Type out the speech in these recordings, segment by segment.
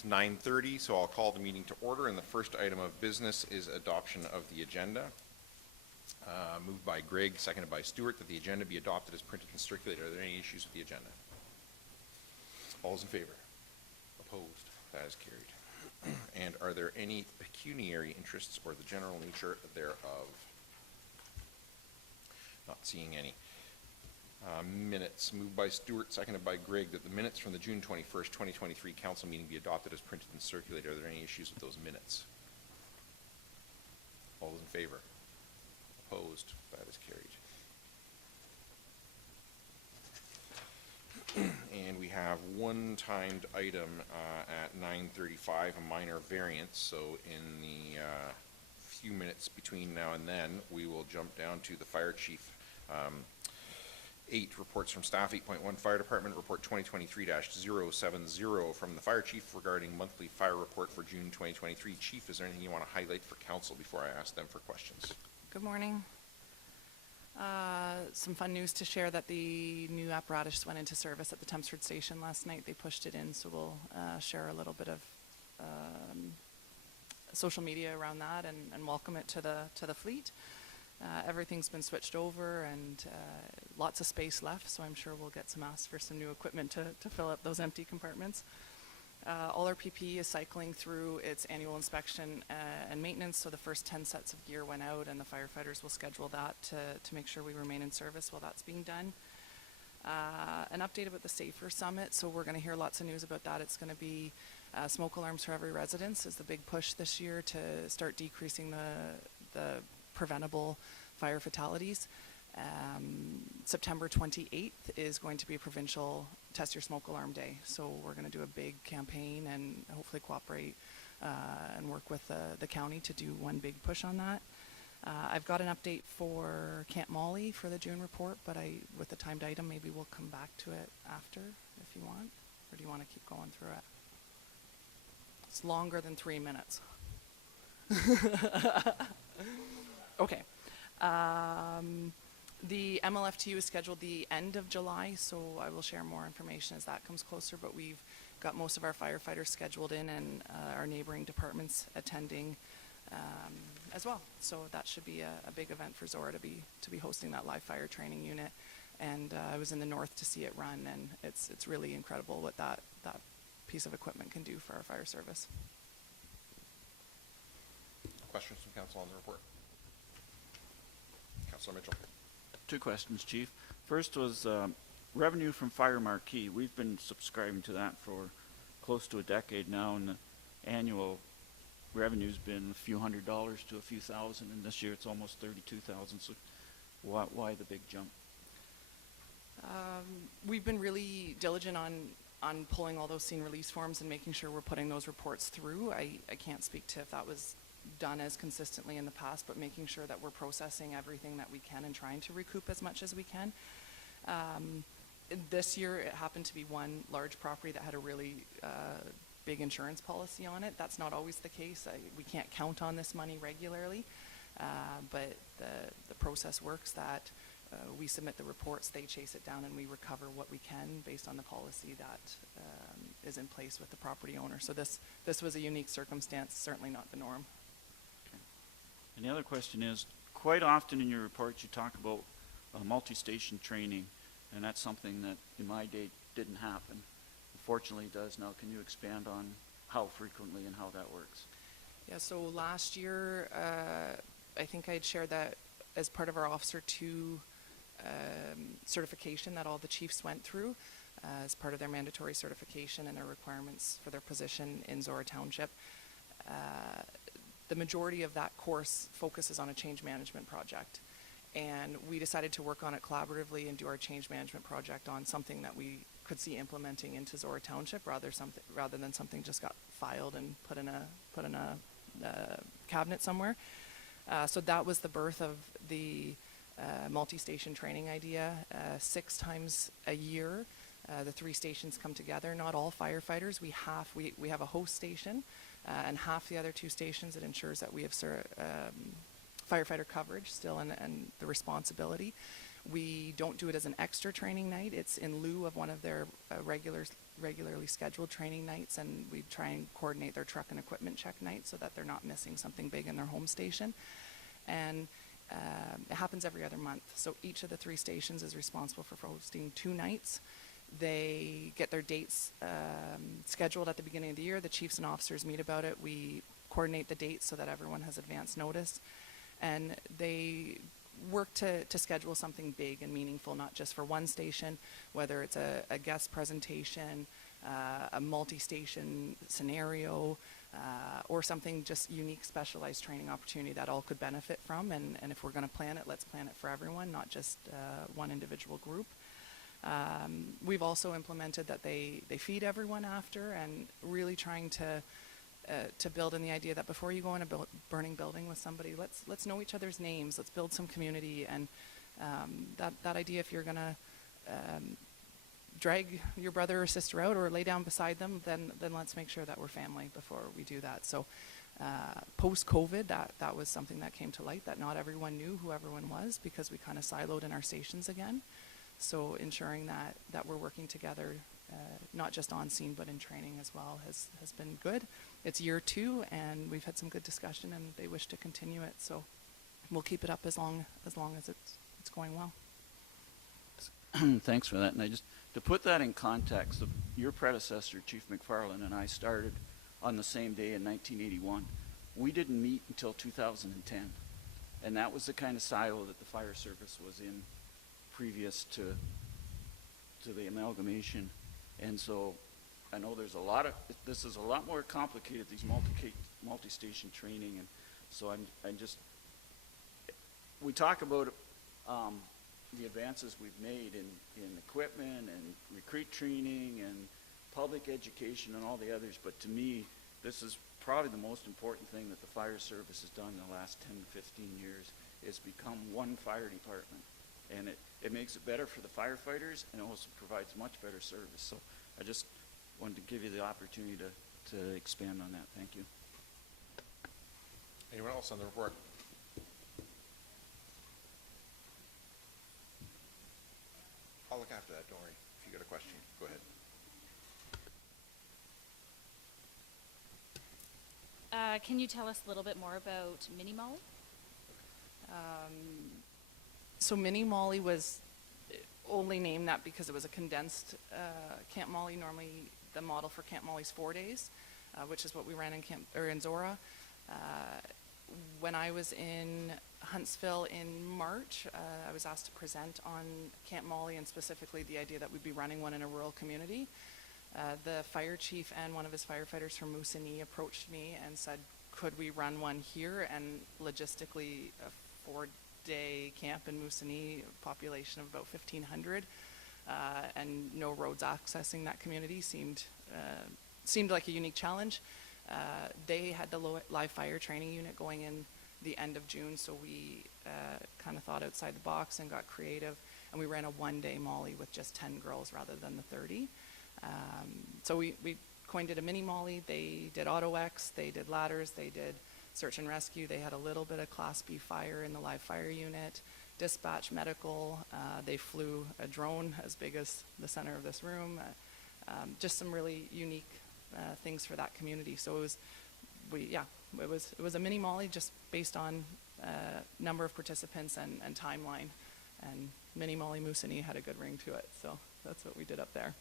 It's 9:30, so I'll call the meeting to order, and the first item of business is adoption of the agenda. Moved by Greg, seconded by Stuart, that the agenda be adopted as printed and circulated. Are there any issues with the agenda? All those in favor? Opposed? That is carried. And are there any pecuniary interests or the general nature thereof? Not seeing any. Minutes, moved by Stuart, seconded by Greg, that the minutes from the June 21st, 2023 council meeting be adopted as printed and circulated. Are there any issues with those minutes? All those in favor? Opposed? That is carried. And we have one timed item at 9:35, a minor variance. So in the few minutes between now and then, we will jump down to the fire chief. 8, reports from staff. 8.1, Fire Department Report 2023-070 from the Fire Chief regarding monthly fire report for June 2023. Chief, is there anything you want to highlight for council before I ask them for questions? Good morning. Some fun news to share that the new apparatus went into service at the Tempsford station last night. They pushed it in, so we'll share a little bit of social media around that and welcome it to the fleet. Everything's been switched over and lots of space left, so I'm sure we'll get some asks for some new equipment to fill up those empty compartments. All our PPE is cycling through its annual inspection and maintenance, so the first 10 sets of gear went out and the firefighters will schedule that to make sure we remain in service while that's being done. An update about the Safer Summit, so we're going to hear lots of news about that. It's going to be smoke alarms for every residence is the big push this year to start decreasing the preventable fire fatalities. September 28th is going to be a provincial Test Your Smoke Alarm Day. So we're going to do a big campaign and hopefully cooperate and work with the county to do one big push on that. I've got an update for Camp Molly for the June report, but with the timed item, maybe we'll come back to it after if you want, or do you want to keep going through it? It's longer than 3 minutes. Okay. The MLFTU is scheduled the end of July, so I will share more information as that comes closer, but we've got most of our firefighters scheduled in and our neighboring departments attending as well. So that should be a big event for Zorra to be hosting that live fire training unit. And I was in the north to see it run, and it's really incredible what that piece of equipment can do for our fire service. Questions from council on the report? Councilor Mitchell. 2 questions, Chief. First was revenue from Fire Marquee. We've been subscribing to that for close to a decade now, and the annual revenue's been a few $100s to a few thousand, and this year it's almost 32,000. So why the big jump? We've been really diligent on pulling all those scene release forms and making sure we're putting those reports through. I can't speak to if that was done as consistently in the past, but making sure that we're processing everything that we can and trying to recoup as much as we can. This year it happened to be one large property that had a really big insurance policy on it. That's not always the case. We can't count on this money regularly, but the process works that we submit the reports, they chase it down, and we recover what we can based on the policy that is in place with the property owner. So this was a unique circumstance, certainly not the norm. And the other question is, quite often in your reports you talk about multi-station training, and that's something that in my day didn't happen. Unfortunately it does now. Can you expand on how frequently and how that works? Yeah, so last year I think I had shared that as part of our Officer 2 certification that all the chiefs went through as part of their mandatory certification and their requirements for their position in Zorra Township. The majority of that course focuses on a change management project, and we decided to work on it collaboratively and do our change management project on something that we could see implementing into Zorra Township rather than something just got filed and put in a cabinet somewhere. So that was the birth of the multi-station training idea. 6 times a year, the 3 stations come together. Not all firefighters. We have a host station, and half the other 2 stations. It ensures that we have firefighter coverage still and the responsibility. We don't do it as an extra training night. It's in lieu of one of their regularly scheduled training nights, and we try and coordinate their truck and equipment check nights so that they're not missing something big in their home station. And it happens every other month. So each of the 3 stations is responsible for hosting 2 nights. They get their dates scheduled at the beginning of the year. The chiefs and officers meet about it. We coordinate the dates so that everyone has advance notice. And they work to schedule something big and meaningful, not just for one station, whether it's a guest presentation, a multi-station scenario, or something just unique, specialized training opportunity that all could benefit from. And if we're going to plan it, let's plan it for everyone, not just one individual group. We've also implemented that they feed everyone after, and really trying to build in the idea that before you go in a burning building with somebody, let's know each other's names, let's build some community, and that idea, if you're going to drag your brother or sister out or lay down beside them, then let's make sure that we're family before we do that. So post-COVID, that was something that came to light, that not everyone knew who everyone was because we kind of siloed in our stations again. So ensuring that we're working together, not just on scene but in training as well, has been good. It's year 2, and we've had some good discussion, and they wish to continue it. So we'll keep it up as long as it's going well. Thanks for that. And to put that in context, your predecessor, Chief McFarland, and I started on the same day in 1981. We didn't meet until 2010, and that was the kind of silo that the fire service was in previous to the amalgamation. And so I know this is a lot more complicated, these multi-station training, and so we talk about the advances we've made in equipment and recruit training and public education and all the others, but to me, this is probably the most important thing that the fire service has done in the last 10 to 15 years, is become one fire department. And it makes it better for the firefighters, and also provides much better service. So I just wanted to give you the opportunity to expand on that. Thank you. Anyone else on the report? I'll look after that, don't worry. If you got a question, go ahead. Can you tell us a little bit more about Mini Molly? So Mini Molly was only named that because it was a condensed Camp Molly. Normally the model for Camp Molly's 4 days, which is what we ran in Zorra. When I was in Huntsville in March, I was asked to present on Camp Molly, and specifically the idea that we'd be running one in a rural community. The fire chief and one of his firefighters from Moosonee approached me and said, could we run one here? And logistically, a 4-day camp in Moosonee, a population of about 1,500, and no roads accessing that community seemed like a unique challenge. They had the live fire training unit going in the end of June, so we kind of thought outside the box and got creative, and we ran a 1-day Molly with just 10 girls rather than the 30. So we coined it a mini Molly. They did auto X, they did ladders, they did search and rescue. They had a little bit of Class B fire in the live fire unit, dispatch, medical. They flew a drone as big as the center of this room. Just some really unique things for that community. So it was a mini Molly just based on number of participants and timeline. And Mini Molly Moosonee had a good ring to it, so that's what we did up there.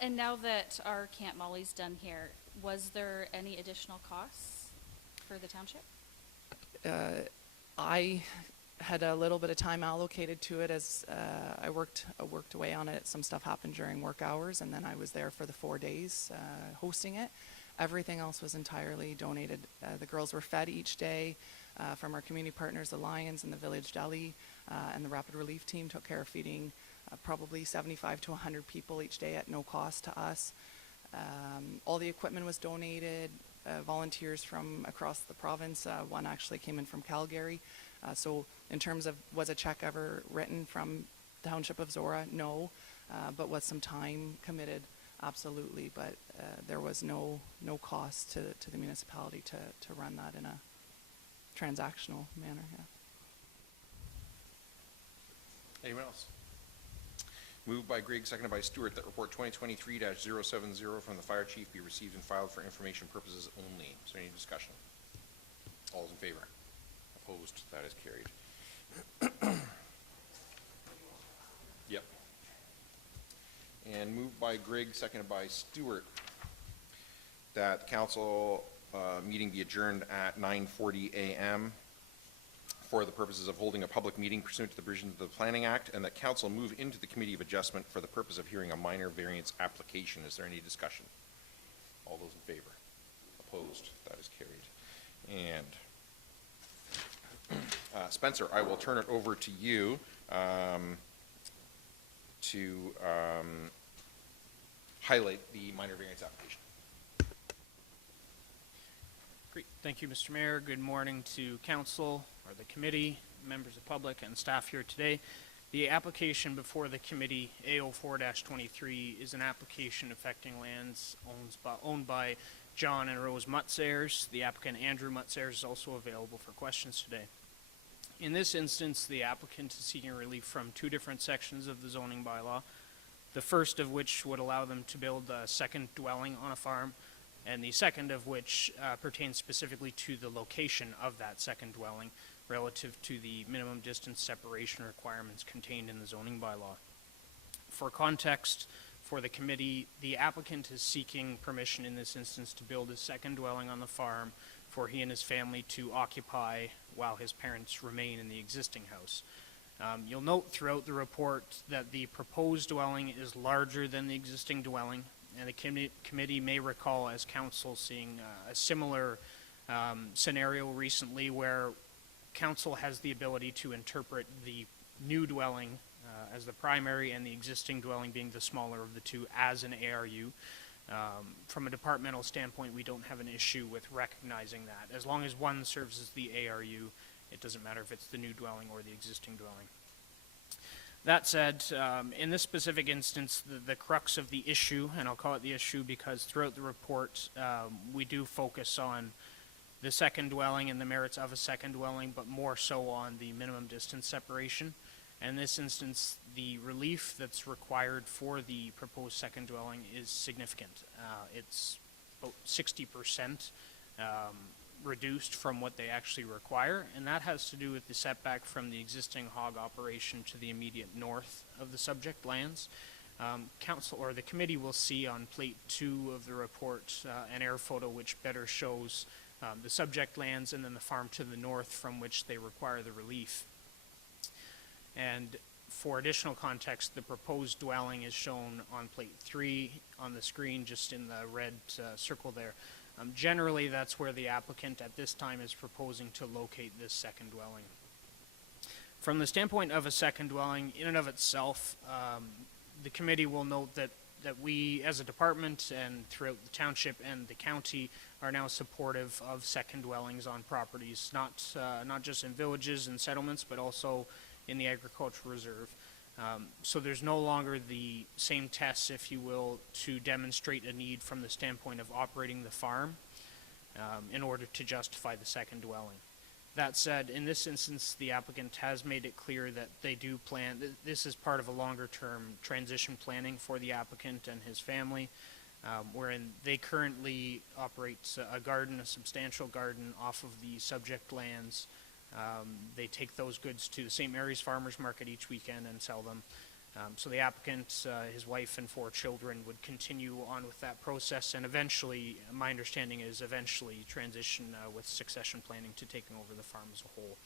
And now that our Camp Molly's done here, was there any additional costs for the township? I had a little bit of time allocated to it as I worked away on it. Some stuff happened during work hours, and then I was there for the 4 days hosting it. Everything else was entirely donated. The girls were fed each day from our community partners, the Lions and the Village Deli, and the Rapid Relief team took care of feeding probably 75 to 100 people each day at no cost to us. All the equipment was donated. Volunteers from across the province. One actually came in from Calgary. So in terms of, was a check ever written from the Township of Zorra? No. But was some time committed? Absolutely. But there was no cost to the municipality to run that in a transactional manner. Yeah. Anyone else? Moved by Greg, seconded by Stewart, that report 2023-070 from the fire chief be received and filed for information purposes only. Is there any discussion? All those in favor? Opposed? That is carried. Yep. And moved by Greg, seconded by Stewart, that the council meeting be adjourned at 9:40 a.m. for the purposes of holding a public meeting pursuant to the provisions of the Planning Act, and that council move into the Committee of Adjustment for the purpose of hearing a minor variance application. Is there any discussion? All those in favor? Opposed? That is carried. And Spencer, I will turn it over to you to highlight the minor variance application. Great. Thank you, Mr. Mayor. Good morning to council, or the committee, members of public, and staff here today. The application before the committee, A04-23, is an application affecting lands owned by John and Rose Mutzers. The applicant, Andrew Mutzers, is also available for questions today. In this instance, the applicant is seeking relief from two different sections of the zoning bylaw, the first of which would allow them to build a second dwelling on a farm, and the second of which pertains specifically to the location of that second dwelling relative to the minimum distance separation requirements contained in the zoning bylaw. For context, for the committee, the applicant is seeking permission in this instance to build a second dwelling on the farm for he and his family to occupy while his parents remain in the existing house. You'll note throughout the report that the proposed dwelling is larger than the existing dwelling, and the committee may recall as council seeing a similar scenario recently where council has the ability to interpret the new dwelling as the primary and the existing dwelling being the smaller of the two as an ARU. From a departmental standpoint, we don't have an issue with recognizing that. As long as one serves as the ARU, it doesn't matter if it's the new dwelling or the existing dwelling. That said, in this specific instance, the crux of the issue, and I'll call it the issue because throughout the report, we do focus on the second dwelling and the merits of a second dwelling, but more so on the minimum distance separation. In this instance, the relief that's required for the proposed second dwelling is significant. It's about 60% reduced from what they actually require, and that has to do with the setback from the existing hog operation to the immediate north of the subject lands. Council or the committee will see on plate 2 of the report an air photo which better shows the subject lands and then the farm to the north from which they require the relief. And for additional context, the proposed dwelling is shown on plate 3 on the screen, just in the red circle there. Generally, that's where the applicant at this time is proposing to locate this second dwelling. From the standpoint of a second dwelling, in and of itself, the committee will note that we, as a department and throughout the township and the county, are now supportive of second dwellings on properties, not just in villages and settlements, but also in the agricultural reserve. So there's no longer the same tests, if you will, to demonstrate a need from the standpoint of operating the farm in order to justify the second dwelling. That said, in this instance, the applicant has made it clear that they do plan, this is part of a longer-term transition planning for the applicant and his family, wherein they currently operate a garden, a substantial garden off of the subject lands. They take those goods to the St. Mary's Farmers Market each weekend and sell them. So the applicant, his wife and 4 children would continue on with that process and eventually, my understanding is eventually transition with succession planning to taking over the farm as a whole.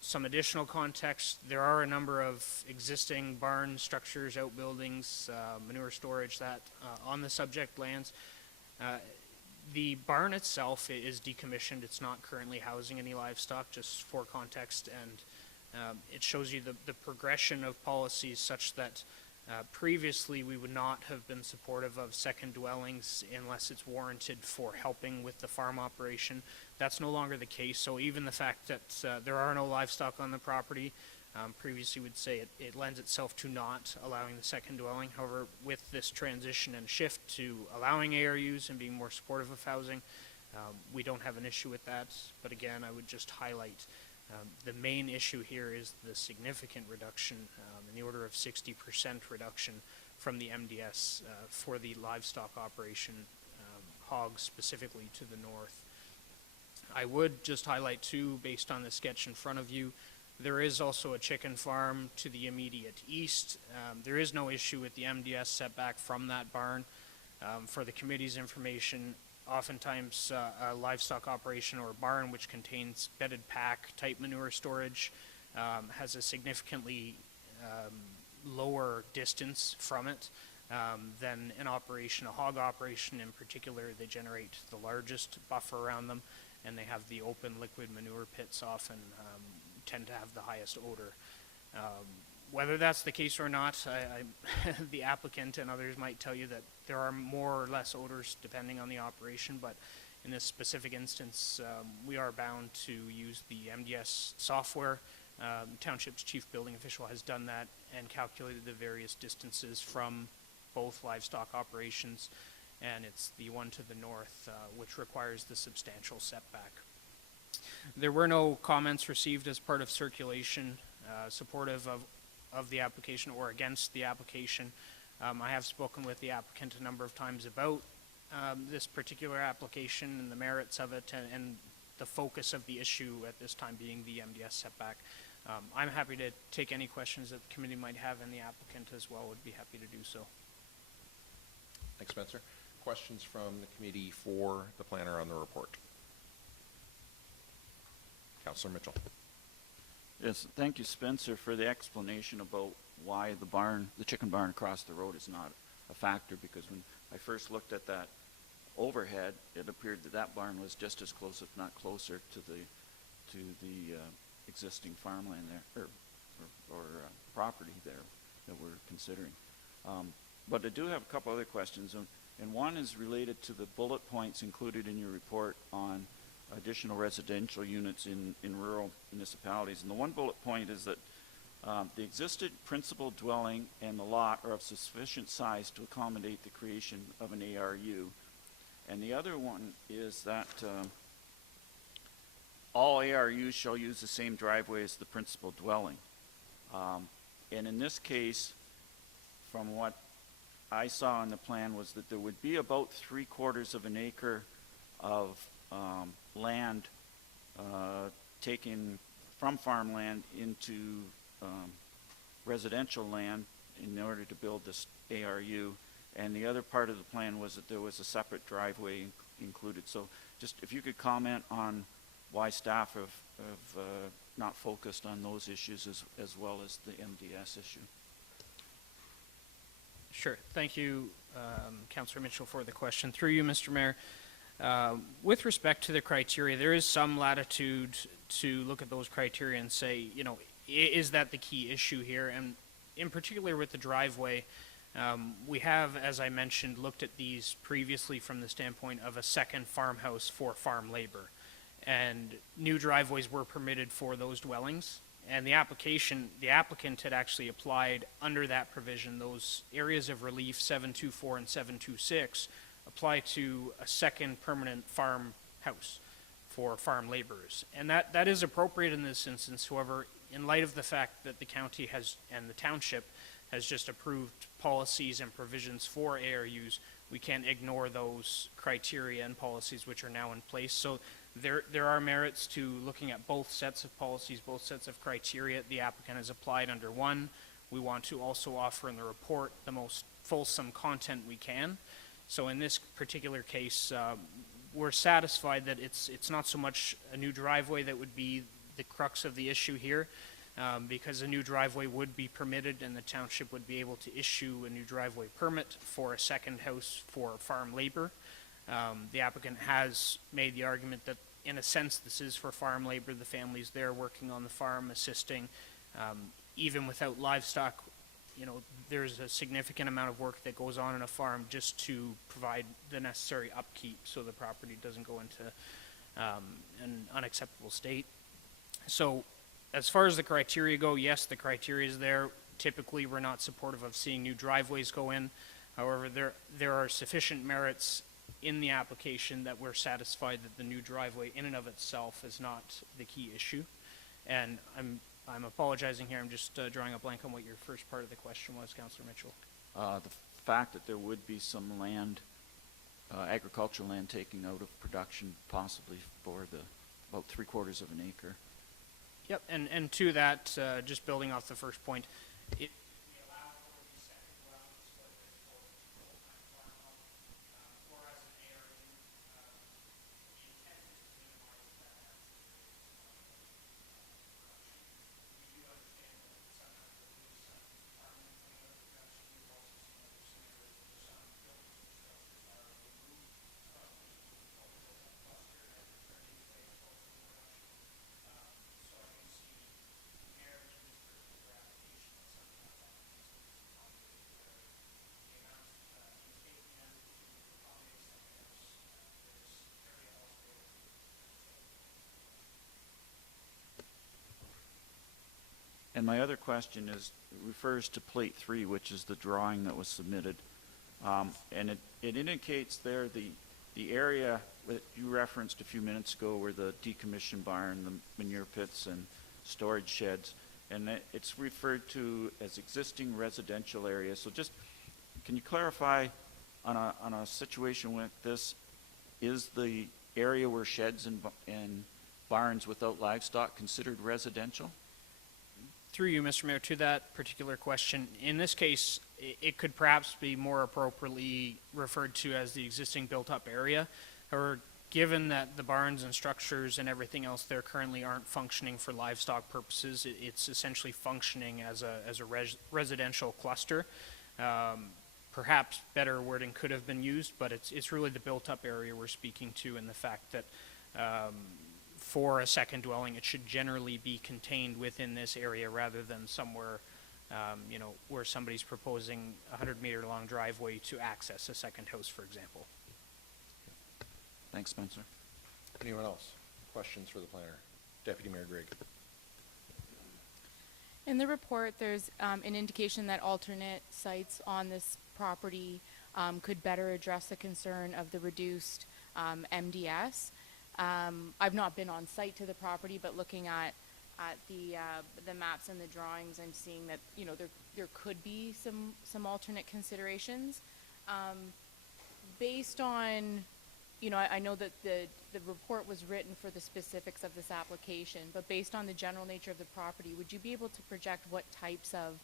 Some additional context, there are a number of existing barn structures, outbuildings, manure storage that on the subject lands. The barn itself is decommissioned. It's not currently housing any livestock, just for context, and it shows you the progression of policies such that previously we would not have been supportive of second dwellings unless it's warranted for helping with the farm operation. That's no longer the case, so even the fact that there are no livestock on the property, previously would say it lends itself to not allowing the second dwelling. However, with this transition and shift to allowing ARUs and being more supportive of housing, we don't have an issue with that. But again, I would just highlight The main issue here is the significant reduction, in the order of 60% reduction from the MDS for the livestock operation, hogs specifically to the north. I would just highlight too, based on the sketch in front of you, there is also a chicken farm to the immediate east. There is no issue with the MDS setback from that barn. For the committee's information, oftentimes a livestock operation or barn which contains bedded pack type manure storage has a significantly lower distance from it than an operation, a hog operation in particular. They generate the largest buffer around them, and they have the open liquid manure pits often tend to have the highest odor. Whether that's the case or not, the applicant and others might tell you that there are more or less odors depending on the operation, but in this specific instance, we are bound to use the MDS software. Township's chief building official has done that and calculated the various distances from both livestock operations, and it's the one to the north which requires the substantial setback. There were no comments received as part of circulation supportive of the application or against the application. I have spoken with the applicant a number of times about this particular application and the merits of it, and the focus of the issue at this time being the MDS setback. I'm happy to take any questions that the committee might have, and the applicant as well would be happy to do so. Thanks, Spencer. Questions from the committee for the planner on the report? Councillor Mitchell. Yes, thank you, Spencer, for the explanation about why the chicken barn across the road is not a factor, because when I first looked at that overhead, it appeared that that barn was just as close, if not closer, to the existing farmland there, or property there that we're considering. But I do have a couple other questions, and one is related to the bullet points included in your report on additional residential units in rural municipalities. And the one bullet point is that the existing principal dwelling and the lot are of sufficient size to accommodate the creation of an ARU. And the other one is that all ARUs shall use the same driveway as the principal dwelling. And in this case, from what I saw on the plan, was that there would be about 3/4 of an acre of land taken from farmland into residential land in order to build this ARU, and the other part of the plan was that there was a separate driveway included. So just if you could comment on why staff have not focused on those issues as well as the MDS issue. Sure. Thank you, Councillor Mitchell, for the question. Through you, Mr. Mayor. With respect to the criteria, there is some latitude to look at those criteria and say, you know, is that the key issue here? And in particular with the driveway, we have, as I mentioned, looked at these previously from the standpoint of a second farmhouse for farm labor. And new driveways were permitted for those dwellings. And the applicant had actually applied under that provision. Those areas of relief 724 and 726 apply to a second permanent farmhouse for farm laborers. And that is appropriate in this instance. However, in light of the fact that the county has, and the township has just approved policies and provisions for ARUs, we can't ignore those criteria and policies which are now in place. So there are merits to looking at both sets of policies, both sets of criteria. The applicant has applied under one. We want to also offer in the report the most fulsome content we can. So in this particular case, we're satisfied that it's not so much a new driveway that would be the crux of the issue here, because a new driveway would be permitted and the township would be able to issue a new driveway permit for a second house for farm labor. The applicant has made the argument that in a sense this is for farm labor. The families there working on the farm, assisting, even without livestock. You know, there's a significant amount of work that goes on in a farm just to provide the necessary upkeep so the property doesn't go into an unacceptable state. So as far as the criteria go, yes, the criteria is there. Typically, we're not supportive of seeing new driveways go in. However, there are sufficient merits in the application that we're satisfied that the new driveway in and of itself is not the key issue. And I'm apologizing here, I'm just drawing a blank on what your first part of the question was, Councillor Mitchell. The fact that there would be some land, agricultural land taking out of production possibly for the about 3/4 of an acre. Yep, and to that, just building off the first point, it, we allow for the second dwellings, whether it's for full-time farm home, or as an ARU, the intent is to minimize that production. We do understand that sometimes there will be some farming coming out of production. We've also seen other scenarios where some buildings or structures are removed from the built-up cluster and turned into agricultural production. So I do see merit in this particular application that sometimes applicants will accommodate where the amount in taking them to accommodate something else, there's area elsewhere. And my other question refers to plate 3, which is the drawing that was submitted. And it indicates there the area that you referenced a few minutes ago where the decommissioned barn, the manure pits, and storage sheds, and it's referred to as existing residential area. So just, can you clarify on a situation like this, is the area where sheds and barns without livestock considered residential? Through you, Mr. Mayor, to that particular question, in this case, it could perhaps be more appropriately referred to as the existing built-up area. However, given that the barns and structures and everything else there currently aren't functioning for livestock purposes, it's essentially functioning as a residential cluster. Perhaps better wording could have been used, but it's really the built-up area we're speaking to, and the fact that for a second dwelling, it should generally be contained within this area rather than somewhere, where somebody's proposing a 100-meter-long driveway to access a second house, for example. Thanks, Spencer. Anyone else? Questions for the planner? Deputy Mayor Grigg. In the report, there's an indication that alternate sites on this property could better address the concern of the reduced MDS. I've not been on site to the property, but looking at the maps and the drawings, I'm seeing that there could be some alternate considerations. Based on, I know that the report was written for the specifics of this application, but based on the general nature of the property, would you be able to project what types of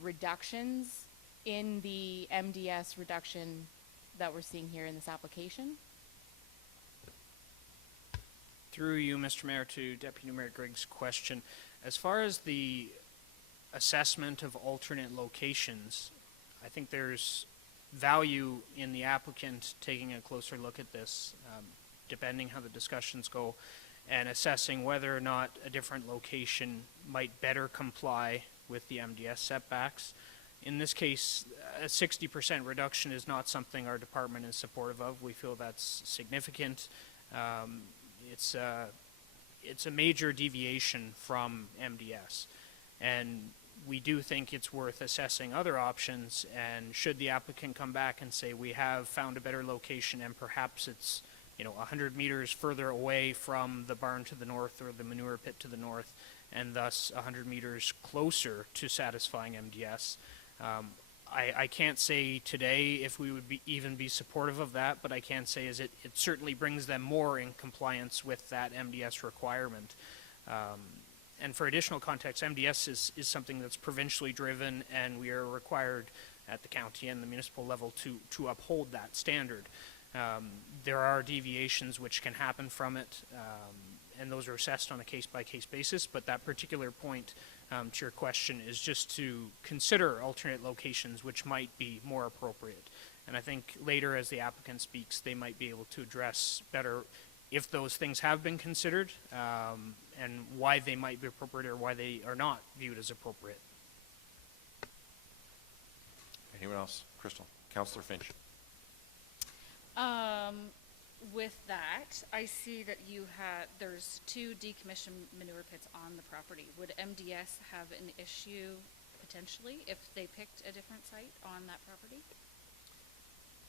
reductions in the MDS reduction that we're seeing here in this application? Through you, Mr. Mayor, to Deputy Mayor Grigg's question, as far as the assessment of alternate locations, I think there's value in the applicant taking a closer look at this, depending how the discussions go, and assessing whether or not a different location might better comply with the MDS setbacks. In this case, a 60% reduction is not something our department is supportive of. We feel that's significant. It's a major deviation from MDS, and we do think it's worth assessing other options. And should the applicant come back and say we have found a better location, and perhaps it's 100 meters further away from the barn to the north or the manure pit to the north, and thus 100 meters closer to satisfying MDS. I can't say today if we would even be supportive of that, but I can say is it certainly brings them more in compliance with that MDS requirement. And for additional context, MDS is something that's provincially driven, and we are required at the county and the municipal level to uphold that standard. There are deviations which can happen from it, and those are assessed on a case-by-case basis, but that particular point to your question is just to consider alternate locations which might be more appropriate. And I think later as the applicant speaks, they might be able to address better if those things have been considered, and why they might be appropriate or why they are not viewed as appropriate. Anyone else? Crystal. Councillor Finch. With that, I see that there's 2 decommissioned manure pits on the property. Would MDS have an issue potentially if they picked a different site on that property?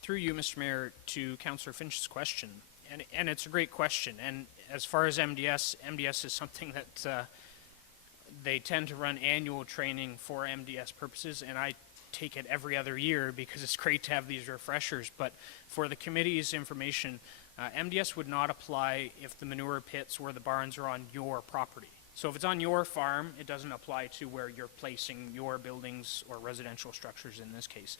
Through you, Mr. Mayor, to Councillor Finch's question, And it's a great question. And as far as MDS is something that they tend to run annual training for MDS purposes, and I take it every other year because it's great to have these refreshers. But for the committee's information, MDS would not apply if the manure pits or the barns are on your property. So if it's on your farm, it doesn't apply to where you're placing your buildings or residential structures in this case.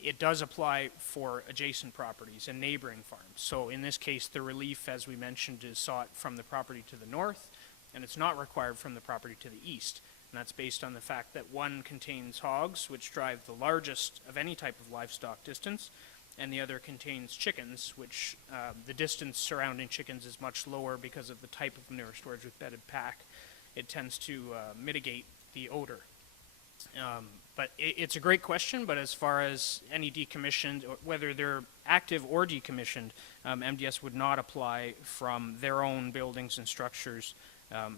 It does apply for adjacent properties and neighboring farms. So in this case, the relief, as we mentioned, is sought from the property to the north, and it's not required from the property to the east. And that's based on the fact that one contains hogs, which drive the largest of any type of livestock distance, and the other contains chickens, which the distance surrounding chickens is much lower because of the type of manure storage with bedded pack. It tends to mitigate the odor. But it's a great question, but as far as any decommissioned, or whether they're active or decommissioned, MDS would not apply from their own buildings and structures,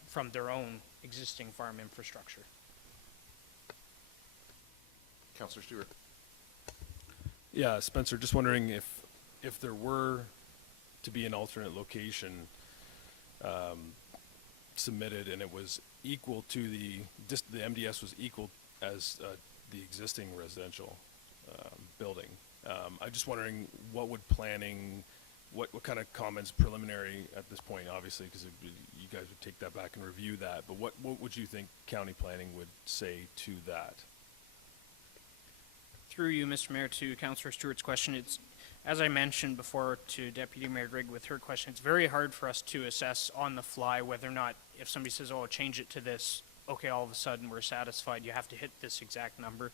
from their own existing farm infrastructure. Councillor Stewart. Yeah, Spencer, just wondering if there were to be an alternate location submitted and it was equal to the MDS was equal as the existing residential building. I'm just wondering what would planning, what kind of comments preliminary at this point, obviously, because you guys would take that back and review that, but what would you think county planning would say to that? Through you, Mr. Mayor, to Councillor Stewart's question, it's, as I mentioned before to Deputy Mayor Grigg with her question, it's very hard for us to assess on the fly whether or not, if somebody says, oh, change it to this, okay, all of a sudden we're satisfied, you have to hit this exact number.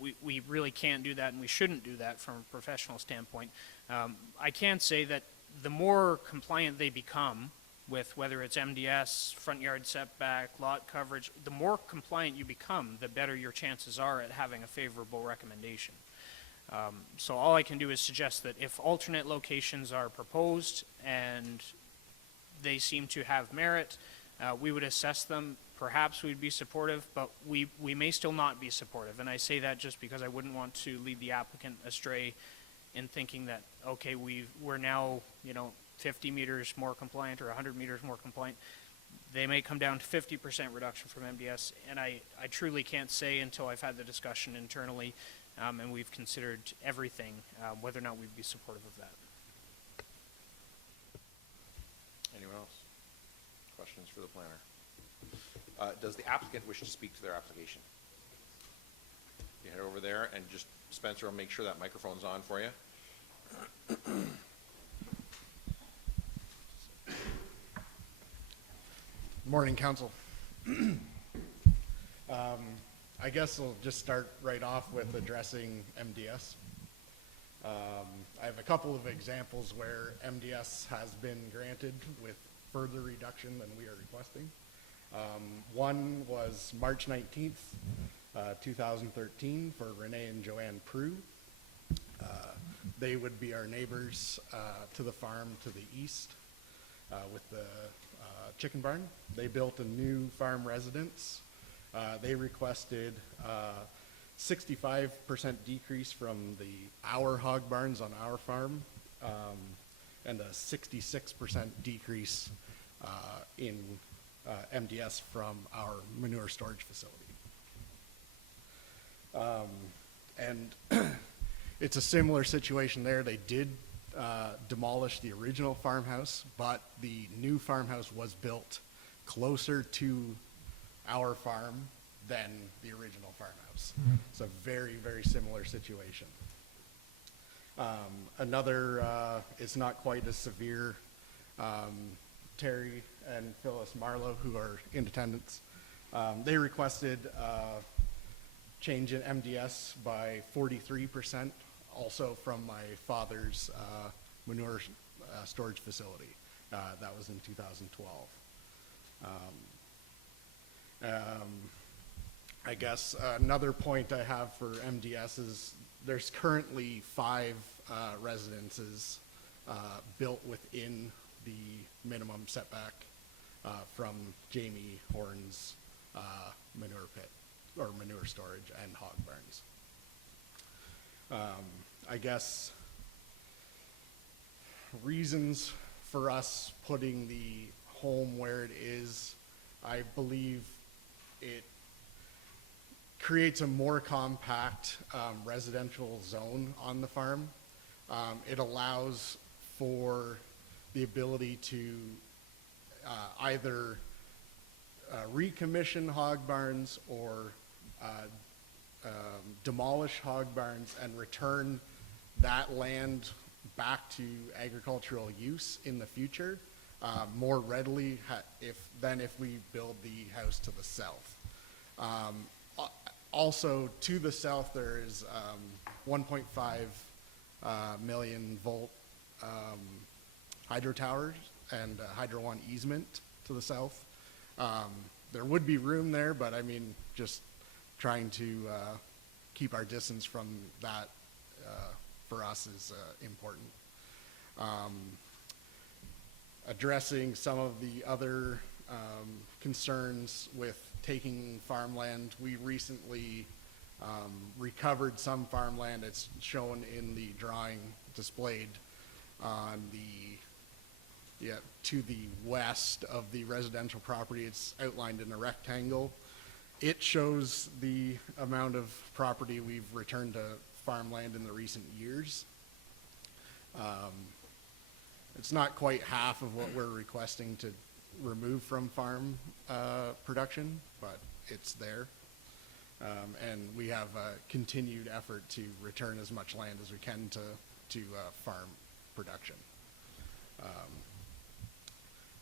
We really can't do that, and we shouldn't do that from a professional standpoint. I can say that the more compliant they become with whether it's MDS, front yard setback, lot coverage, the more compliant you become, the better your chances are at having a favorable recommendation. So all I can do is suggest that if alternate locations are proposed and they seem to have merit, we would assess them. Perhaps we'd be supportive, but we may still not be supportive. And I say that just because I wouldn't want to lead the applicant astray in thinking that, okay, we're now, 50 meters more compliant or 100 meters more compliant. They may come down to 50% reduction from MDS, and I truly can't say until I've had the discussion internally and we've considered everything, whether or not we'd be supportive of that. Anyone else? Questions for the planner? Does the applicant wish to speak to their application? You head over there and just, Spencer will make sure that microphone's on for you. Morning, Council. I guess I'll just start right off with addressing MDS. I have a couple of examples where MDS has been granted with further reduction than we are requesting. One was March 19th, 2013 for Renee and Joanne Prue. They would be our neighbors to the farm to the east with the chicken barn. They built a new farm residence. They requested 65% decrease from our hog barns on our farm and a 66% decrease in MDS from our manure storage facility. And it's a similar situation there. They did demolish the original farmhouse, but the new farmhouse was built closer to our farm than the original farmhouse. Mm-hmm. It's a very, very similar situation. Another is not quite as severe. Terry and Phyllis Marlowe, who are in attendance, they requested change in MDS by 43%, also from my father's manure storage facility. That was in 2012. I guess another point I have for MDS is there's currently 5 residences built within the minimum setback from Jamie Horn's manure pit or manure storage and hog barns. I guess reasons for us putting the home where it is, I believe it creates a more compact residential zone on the farm. It allows for the ability to either recommission hog barns or demolish hog barns and return that land back to agricultural use in the future more readily than if we build the house to the south. Also, to the south, there is 1.5 million volt hydro towers and Hydro One easement to the south. There would be room there, but I mean, just trying to keep our distance from that for us is important. Addressing some of the other concerns with taking farmland, we recently recovered some farmland. It's shown in the drawing displayed on to the west of the residential property. It's outlined in a rectangle. It shows the amount of property we've returned to farmland in the recent years. It's not quite half of what we're requesting to remove from farm production, but it's there. And we have a continued effort to return as much land as we can to farm production.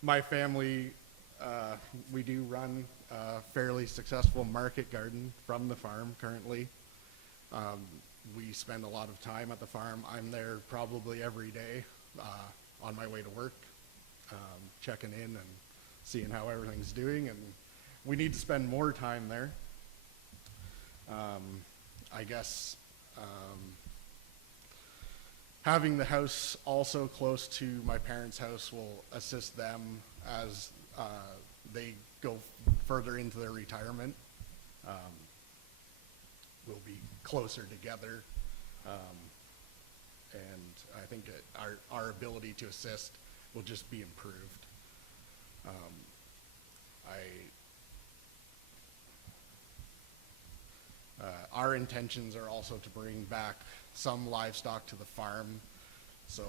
My family, we do run a fairly successful market garden from the farm currently. We spend a lot of time at the farm. I'm there probably every day on my way to work, checking in and seeing how everything's doing, and we need to spend more time there. I guess having the house also close to my parents' house will assist them as they go further into their retirement. We'll be closer together, and I think our ability to assist will just be improved. Our intentions are also to bring back some livestock to the farm, so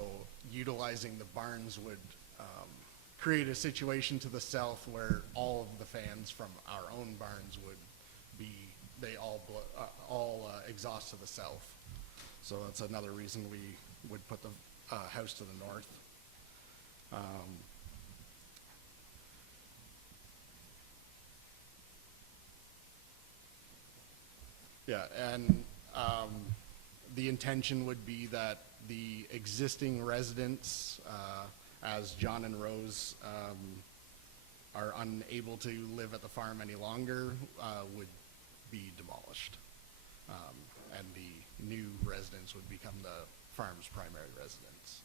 utilizing the barns would create a situation to the south where all of the fans from our own barns would be, they all exhaust to the south. So that's another reason we would put the house to the north. Yeah, and the intention would be that the existing residents, as John and Rose are unable to live at the farm any longer, would be demolished. And the new residents would become the farm's primary residence.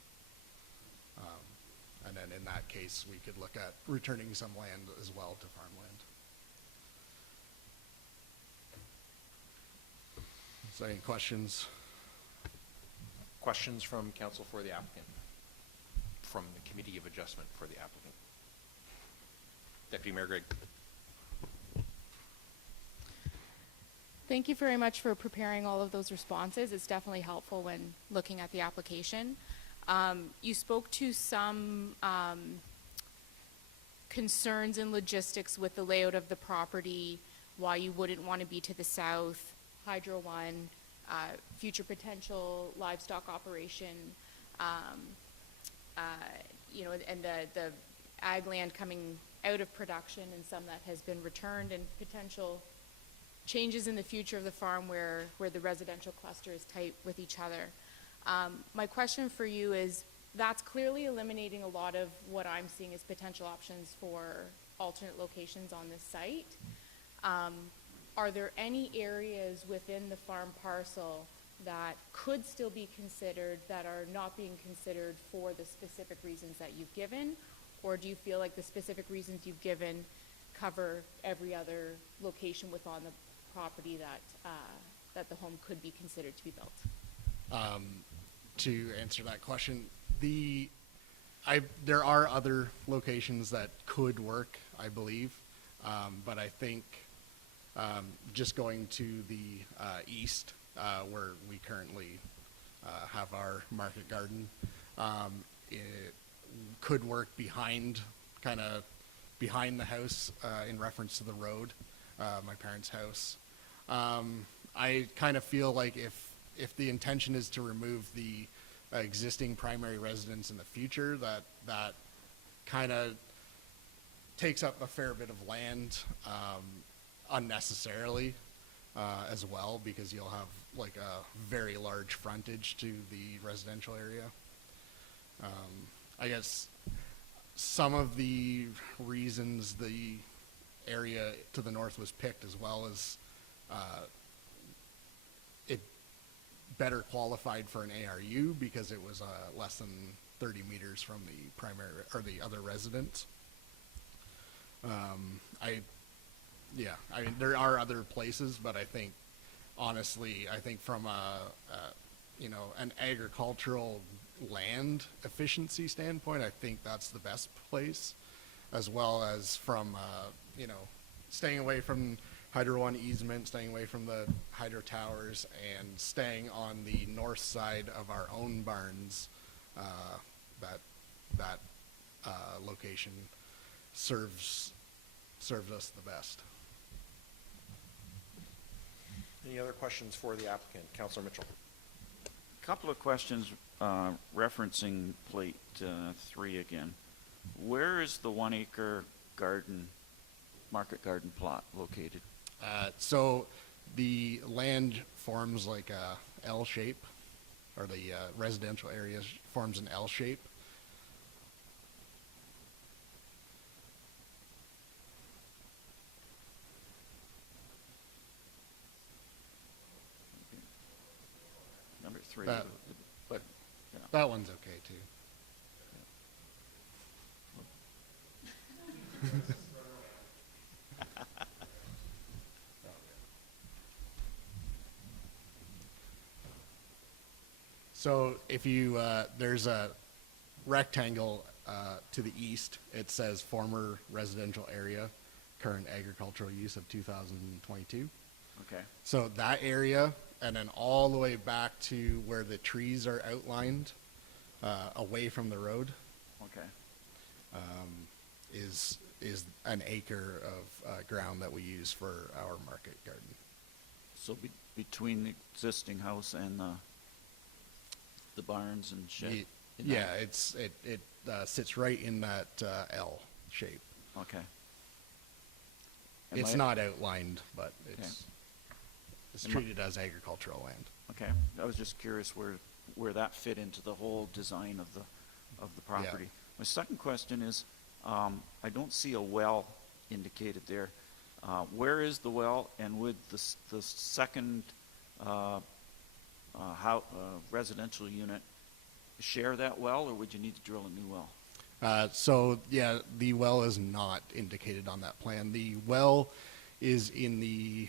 And then in that case, we could look at returning some land as well to farmland. So any questions? Questions from council for the applicant? From the Committee of Adjustment for the applicant? Deputy Mayor Gregg. Thank you very much for preparing all of those responses. It's definitely helpful when looking at the application. You spoke to some concerns and logistics with the layout of the property, why you wouldn't want to be to the south, Hydro One, future potential livestock operation, and the ag land coming out of production and some that has been returned, and potential changes in the future of the farm where the residential cluster is tight with each other. My question for you is, that's clearly eliminating a lot of what I'm seeing as potential options for alternate locations on this site. Are there any areas within the farm parcel that could still be considered that are not being considered for the specific reasons that you've given? Or do you feel like the specific reasons you've given cover every other location within the property that the home could be considered to be built? To answer that question, the there are other locations that could work, I believe, but I think just going to the east, where we currently have our market garden, it could work behind the house, in reference to the road, my parents' house. I kind of feel like if the intention is to remove the existing primary residence in the future, that kind of takes up a fair bit of land unnecessarily as well, because you'll have like a very large frontage to the residential area. I guess some of the reasons the area to the north was picked, as well as it better qualified for an ARU because it was less than 30 meters from the primary or the other residence. I mean, there are other places, but I think, honestly, from an agricultural land efficiency standpoint, I think that's the best place, as well as from, staying away from Hydro One easement, staying away from the hydro towers, and staying on the north side of our own barns. That location serves us the best. Any other questions for the applicant? Councillor Mitchell. Couple of questions referencing plate 3 again. Where is the 1 acre market garden plot located? So the land forms like a L shape, or the residential area forms an L shape. Number 3. That- But yeah. That one's okay too. So if you, there's a rectangle to the east, it says former residential area, current agricultural use of 2022. Okay. So that area, and then all the way back to where the trees are outlined, away from the road, Okay. is an acre of ground that we use for our market garden. So between the existing house and the barns and shed? in that- Yeah, it sits right in that L shape. Okay. It's not outlined, but it's Am I- treated as agricultural land. Okay. I was just curious where that fit into the whole design of the property. My second question is, I don't see a well indicated there. Where is the well, and would the second residential unit share that well, or would you need to drill a new well? So yeah, the well is not indicated on that plan. The well is in the,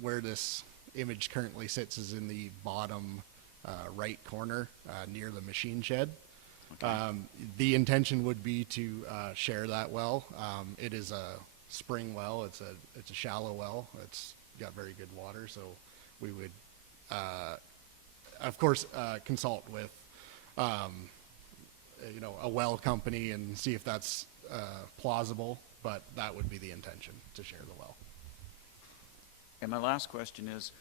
where this image currently sits is in the bottom right corner near the machine shed. Okay. The intention would be to share that well. It is a spring well. It's a shallow well. It's got very good water, so we would, of course, consult with a well company and see if that's plausible, but that would be the intention, to share the well. And my last question is,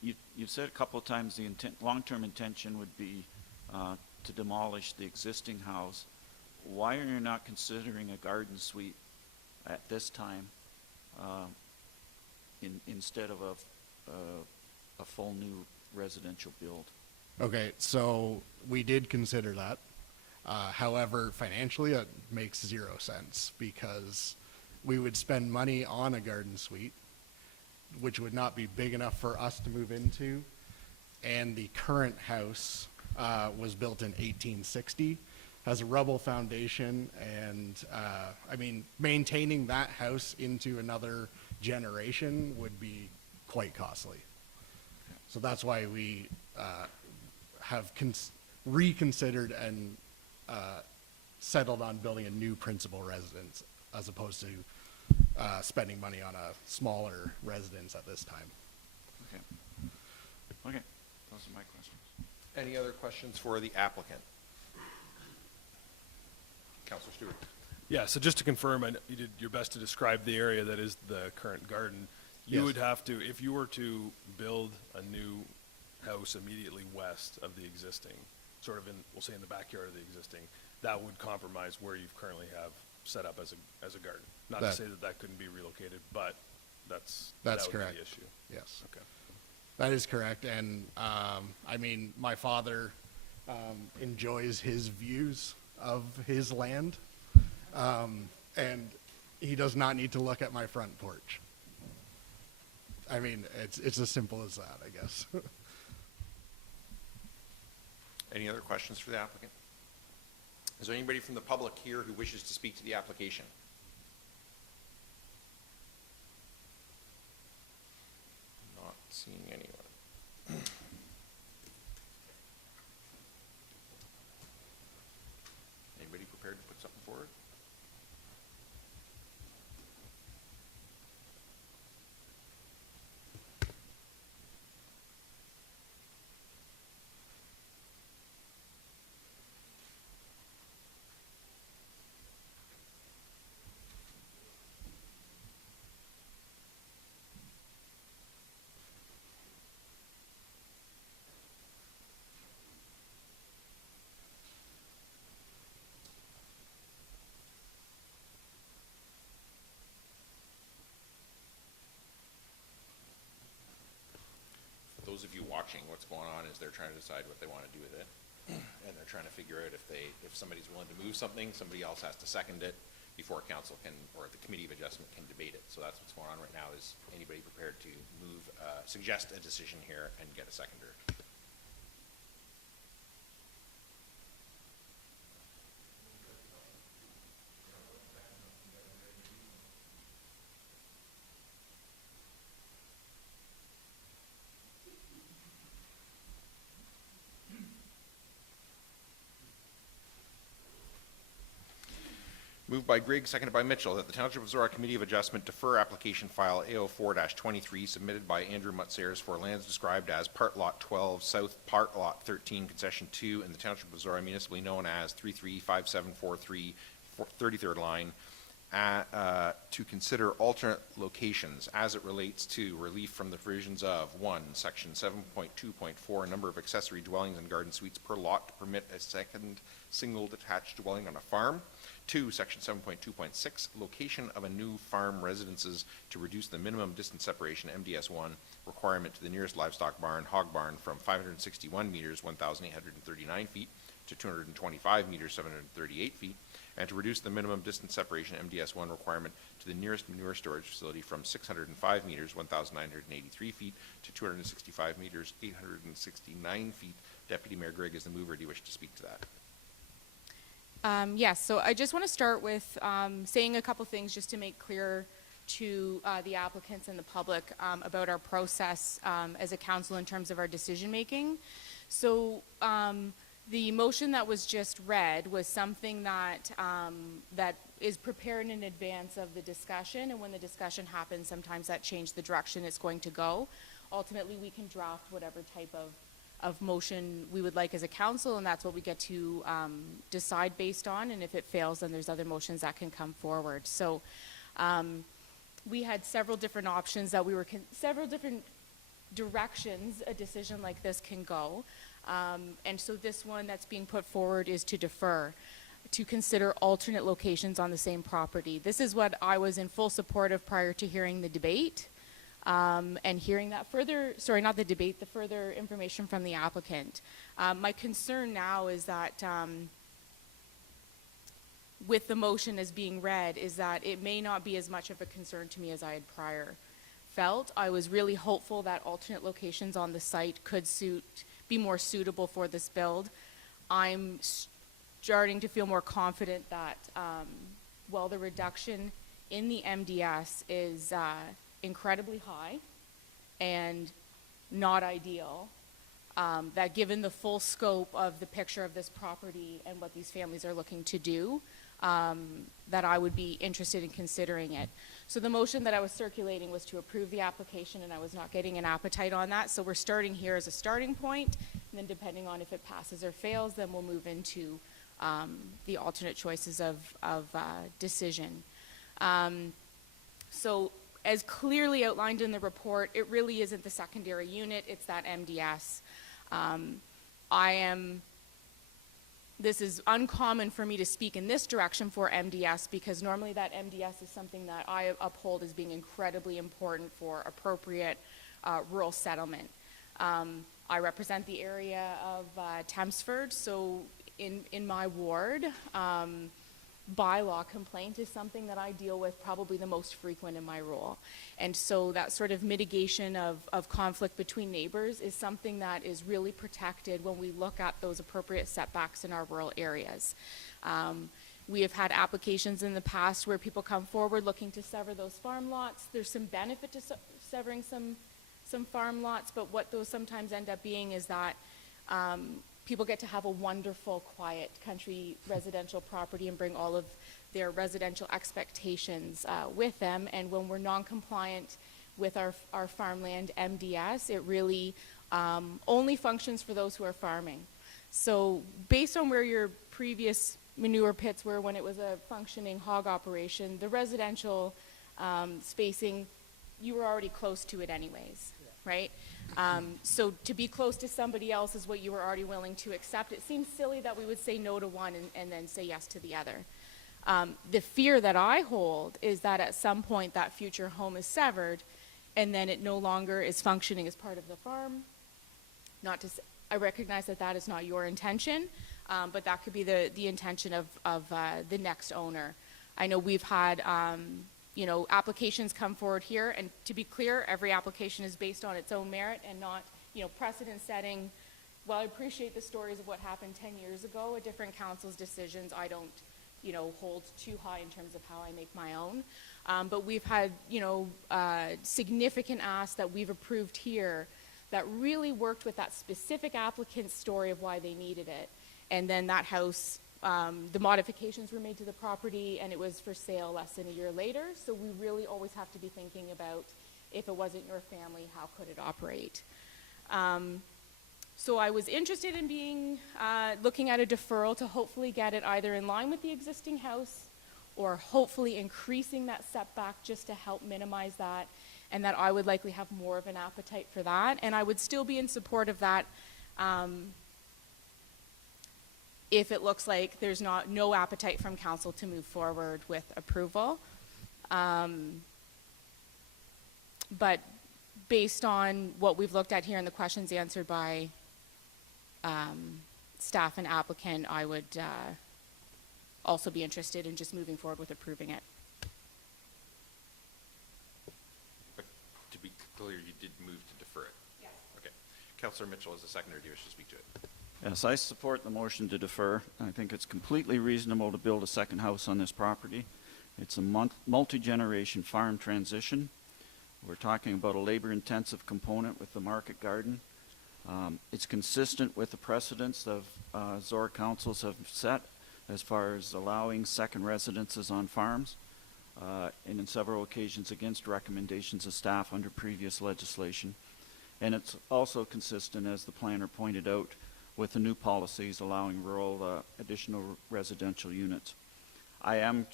you've said a couple of times the long-term intention would be to demolish the existing house. Why are you not considering a garden suite at this time instead of a full new residential build? Okay, so we did consider that. However, financially, it makes zero sense, because we would spend money on a garden suite, which would not be big enough for us to move into. And the current house was built in 1860, has a rubble foundation, and maintaining that house into another generation would be quite costly. So that's why we have reconsidered and settled on building a new principal residence as opposed to spending money on a smaller residence at this time. Okay. Okay, those are my questions. Any other questions for the applicant? Councillor Stewart. Yeah, so just to confirm, I know you did your best to describe the area that is the current garden. You Yes. would have to, if you were to build a new house immediately west of the existing, sort of in, we'll say in the backyard of the existing, that would compromise where you currently have set up as a garden. Not to That- say that that couldn't be relocated, but that That's would be correct. the issue. Yes. Okay. That is correct, and I mean, my father enjoys his views of his land, and he does not need to look at my front porch. I mean, it's as simple as that, I guess. Any other questions for the applicant? Is there anybody from the public here who wishes to speak to the application? Not seeing anyone. Anybody prepared to put something forward? For those of you watching, what's going on is they're trying to decide what they want to do with it. And they're trying to figure out if somebody's willing to move something, somebody else has to second it before council can, or the committee of adjustment can debate it. So that's what's going on right now. Is anybody prepared to move, suggest a decision here and get a seconder? Moved by Grigg, seconded by Mitchell, that the Township of Zorra Committee of Adjustment defer application file AO4-23 submitted by Andrew Mutzers for lands described as Part Lot 12, South Part Lot 13, Concession 2, in the Township of Zorra, municipally known as 335743, 33rd line, to consider alternate locations as it relates to relief from the provisions of 1, Section 7.2.4, number of accessory dwellings and garden suites per lot to permit a second single detached dwelling on a farm. 2, Section 7.2.6, location of a new farm residences to reduce the minimum distance separation, MDS1, requirement to the nearest livestock barn, hog barn, from 561 meters, 1,839 feet, to 225 meters, 738 feet, and to reduce the minimum distance separation, MDS1, requirement to the nearest manure storage facility from 605 meters, 1,983 feet, to 265 meters, 869 feet. Deputy Mayor Grigg is the mover. Do you wish to speak to that? Yes, so I just want to start with saying a couple things just to make clear to the applicants and the public about our process as a council in terms of our decision making. So the motion that was just read was something that that is prepared in advance of the discussion, and when the discussion happens, sometimes that changes the direction it's going to go. Ultimately, we can draft whatever type of motion we would like as a council, and that's what we get to decide based on, and if it fails, then there's other motions that can come forward. So we had several different options that we were, several different directions a decision like this can go. And so this one that's being put forward is to defer, to consider alternate locations on the same property. This is what I was in full support of prior to hearing the debate. And hearing that further, sorry, not the debate, the further information from the applicant. My concern now is that with the motion as being read is that it may not be as much of a concern to me as I had prior felt. I was really hopeful that alternate locations on the site could be more suitable for this build. I'm starting to feel more confident that while the reduction in the MDS is incredibly high and not ideal, that given the full scope of the picture of this property and what these families are looking to do, that I would be interested in considering it. So the motion that I was circulating was to approve the application, and I was not getting an appetite on that. So we're starting here as a starting point, and then depending on if it passes or fails, then we'll move into the alternate choices of decision. So as clearly outlined in the report, it really isn't the secondary unit, it's that MDS. This is uncommon for me to speak in this direction for MDS because normally that MDS is something that I uphold as being incredibly important for appropriate rural settlement. I represent the area of Tempsford, so in my ward, by-law complaint is something that I deal with probably the most frequent in my role. And so that sort of mitigation of conflict between neighbors is something that is really protected when we look at those appropriate setbacks in our rural areas. We have had applications in the past where people come forward looking to sever those farm lots. There's some benefit to severing some farm lots, but what those sometimes end up being is that people get to have a wonderful, quiet country residential property and bring all of their residential expectations with them. And when we're non-compliant with our farmland MDS, it really only functions for those who are farming. So based on where your previous manure pits were when it was a functioning hog operation, the residential spacing, you were already close to it anyways, right? So to be close to somebody else is what you were already willing to accept. It seems silly that we would say no to one and then say yes to the other. The fear that I hold is that at some point that future home is severed and then it no longer is functioning as part of the farm. I recognize that that is not your intention, but that could be the intention of the next owner. I know we've had applications come forward here, and to be clear, every application is based on its own merit and not, precedent setting. While I appreciate the stories of what happened 10 years ago, a different council's decisions I don't, hold too high in terms of how I make my own. But we've had, significant asks that we've approved here that really worked with that specific applicant's story of why they needed it. And then that house, the modifications were made to the property and it was for sale less than a year later. So we really always have to be thinking about, if it wasn't your family, how could it operate? So I was interested in looking at a deferral to hopefully get it either in line with the existing house or hopefully increasing that setback just to help minimize that, and that I would likely have more of an appetite for that. And I would still be in support of that if it looks like there's no appetite from council to move forward with approval. But based on what we've looked at here and the questions answered by staff and applicant, I would also be interested in just moving forward with approving it. But to be clear, you did move to defer it? Yes. Okay. Councillor Mitchell is the seconder. Do you wish to speak to it? Yes, I support the motion to defer. I think it's completely reasonable to build a second house on this property. It's a multi-generation farm transition. We're talking about a labor-intensive component with the market garden. It's consistent with the precedents of Zorra councils have set as far as allowing second residences on farms, and in several occasions against recommendations of staff under previous legislation. And it's also consistent, as the planner pointed out, with the new policies allowing rural additional residential units. I am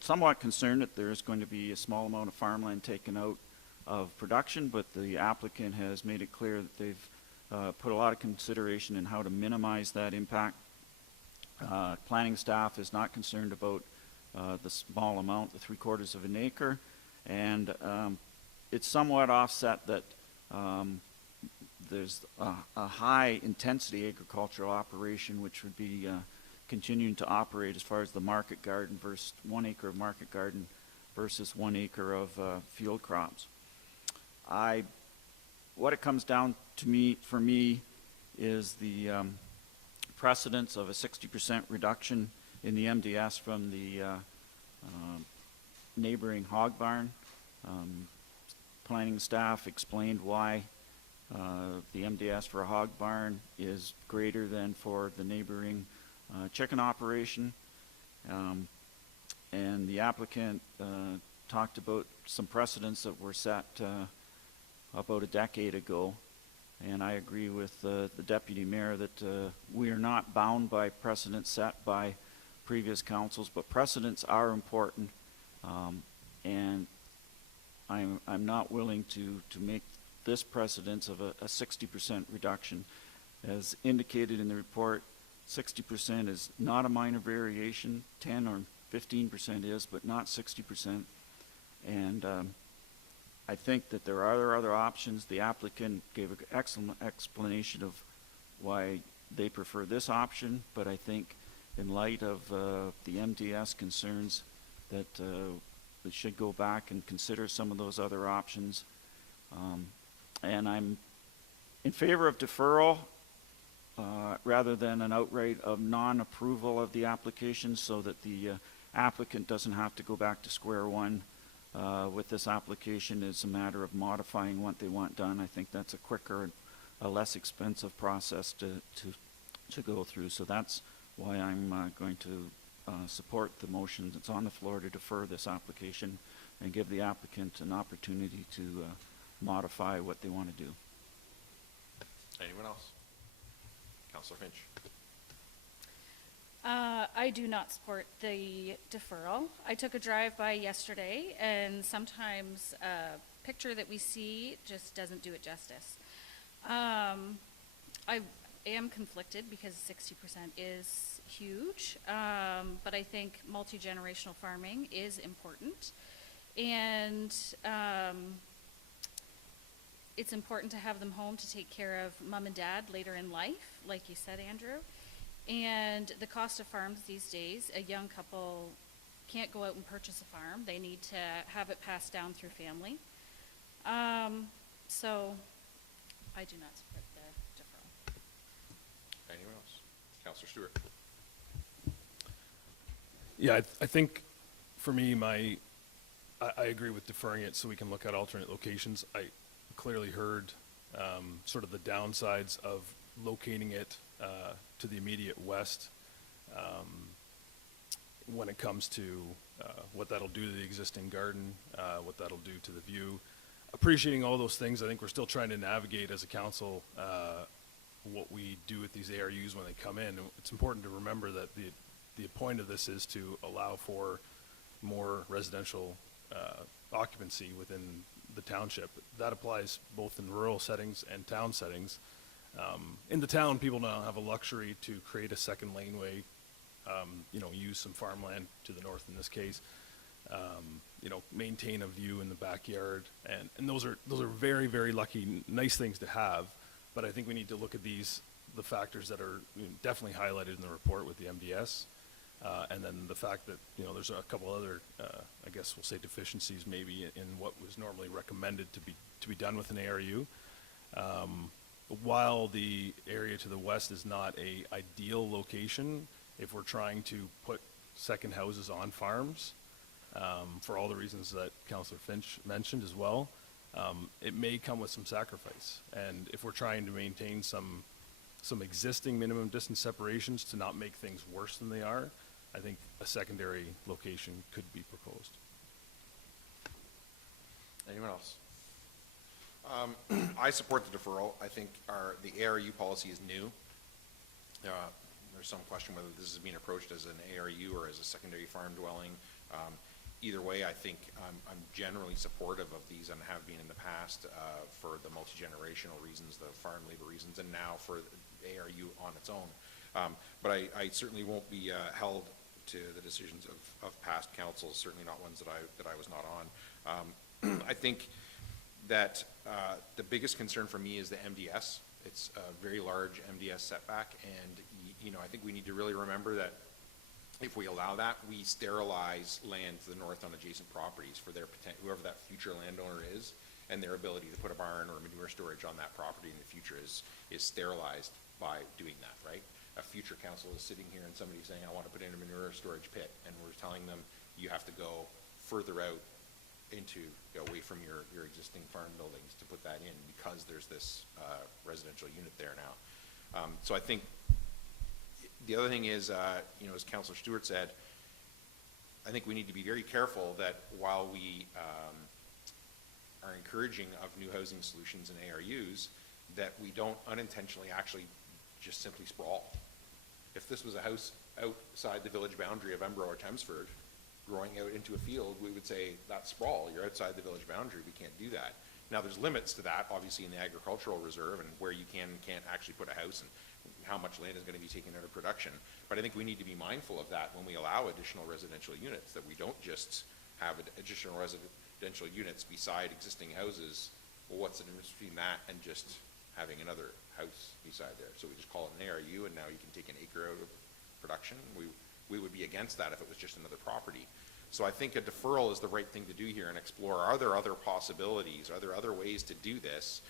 somewhat concerned that there is going to be a small amount of farmland taken out of production, but the applicant has made it clear that they've put a lot of consideration in how to minimize that impact. Planning staff is not concerned about the small amount, the 3/4 of an acre, and it's somewhat offset that there's a high intensity agricultural operation which would be continuing to operate as far as the market garden versus 1 acre of market garden versus 1 acre of field crops. What it comes down to for me is the precedence of a 60% reduction in the MDS from the neighboring hog barn. Planning staff explained why The MDS for a hog barn is greater than for the neighboring chicken operation. And the applicant talked about some precedents that were set about a decade ago. And I agree with the deputy mayor that we are not bound by precedents set by previous councils, but precedents are important. And I'm not willing to make this precedence of a 60% reduction. As indicated in the report, 60% is not a minor variation, 10 or 15% is, but not 60%. And I think that there are other options. The applicant gave an excellent explanation of why they prefer this option, but I think in light of the MDS concerns that we should go back and consider some of those other options. And I'm in favor of deferral rather than an outright of non-approval of the application, so that the applicant doesn't have to go back to square one with this application. It's a matter of modifying what they want done. I think that's a quicker and a less expensive process to go through. So that's why I'm going to support the motion that's on the floor to defer this application and give the applicant an opportunity to modify what they want to do. Anyone else? Councillor Finch. I do not support the deferral. I took a drive-by yesterday, and sometimes a picture that we see just doesn't do it justice. I am conflicted because 60% is huge, but I think multi-generational farming is important. And it's important to have them home to take care of mom and dad later in life, like you said, Andrew. And the cost of farms these days, a young couple can't go out and purchase a farm. They need to have it passed down through family. So I do not support the deferral. Anyone else? Councillor Stewart. Yeah, I think for me, I agree with deferring it so we can look at alternate locations. I clearly heard sort of the downsides of locating it to the immediate west when it comes to what that'll do to the existing garden, what that'll do to the view. Appreciating all those things, I think we're still trying to navigate as a council what we do with these ARUs when they come in. It's important to remember that the point of this is to allow for more residential occupancy within the township. That applies both in rural settings and town settings. In the town, people now have a luxury to create a second laneway, use some farmland to the north in this case, maintain a view in the backyard, and those are very, very lucky, nice things to have. But I think we need to look at the factors that are definitely highlighted in the report with the MDS, and then the fact that there's a couple other, I guess we'll say deficiencies maybe in what was normally recommended to be done with an ARU. While the area to the west is not a ideal location, if we're trying to put second houses on farms, for all the reasons that Councillor Finch mentioned as well, it may come with some sacrifice. And if we're trying to maintain some existing minimum distance separations to not make things worse than they are, I think a secondary location could be proposed. Anyone else? I support the deferral. I think the ARU policy is new. There's some question whether this is being approached as an ARU or as a secondary farm dwelling. Either way, I think I'm generally supportive of these and have been in the past for the multi-generational reasons, the farm labor reasons, and now for the ARU on its own. But I certainly won't be held to the decisions of past councils, certainly not ones that I was not on. I think that the biggest concern for me is the MDS. It's a very large MDS setback, and I think we need to really remember that if we allow that, we sterilize land to the north on adjacent properties for whoever that future landowner is, and their ability to put a barn or manure storage on that property in the future is sterilized by doing that, right? A future council is sitting here and somebody's saying, I want to put in a manure storage pit, and we're telling them you have to go further out away from your existing farm buildings to put that in, because there's this residential unit there now. So I think the other thing is, as Councillor Stewart said, I think we need to be very careful that while we are encouraging of new housing solutions in ARUs, that we don't unintentionally actually just simply sprawl. If this was a house outside the village boundary of Embro or Thamesford, growing out into a field, we would say, that's sprawl, you're outside the village boundary, we can't do that. Now, there's limits to that, obviously, in the agricultural reserve, and where you can and can't actually put a house, and how much land is going to be taken out of production. But I think we need to be mindful of that when we allow additional residential units, that we don't just have additional residential units beside existing houses. Well, what's the difference between that and just having another house beside there? So we just call it an ARU, and now you can take an acre out of production. We would be against that if it was just another property. So I think a deferral is the right thing to do here, and explore, are there other possibilities? Are there other ways to do this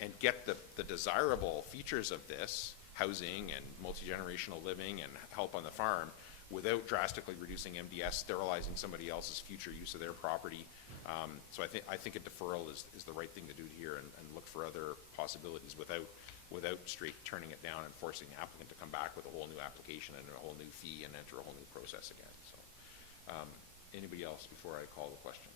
and get the desirable features of this, housing and multi-generational living and help on the farm, without drastically reducing MDS, sterilizing somebody else's future use of their property. So I think a deferral is the right thing to do here, and look for other possibilities without straight turning it down and forcing the applicant to come back with a whole new application and a whole new fee and enter a whole new process again. So anybody else before I call the question?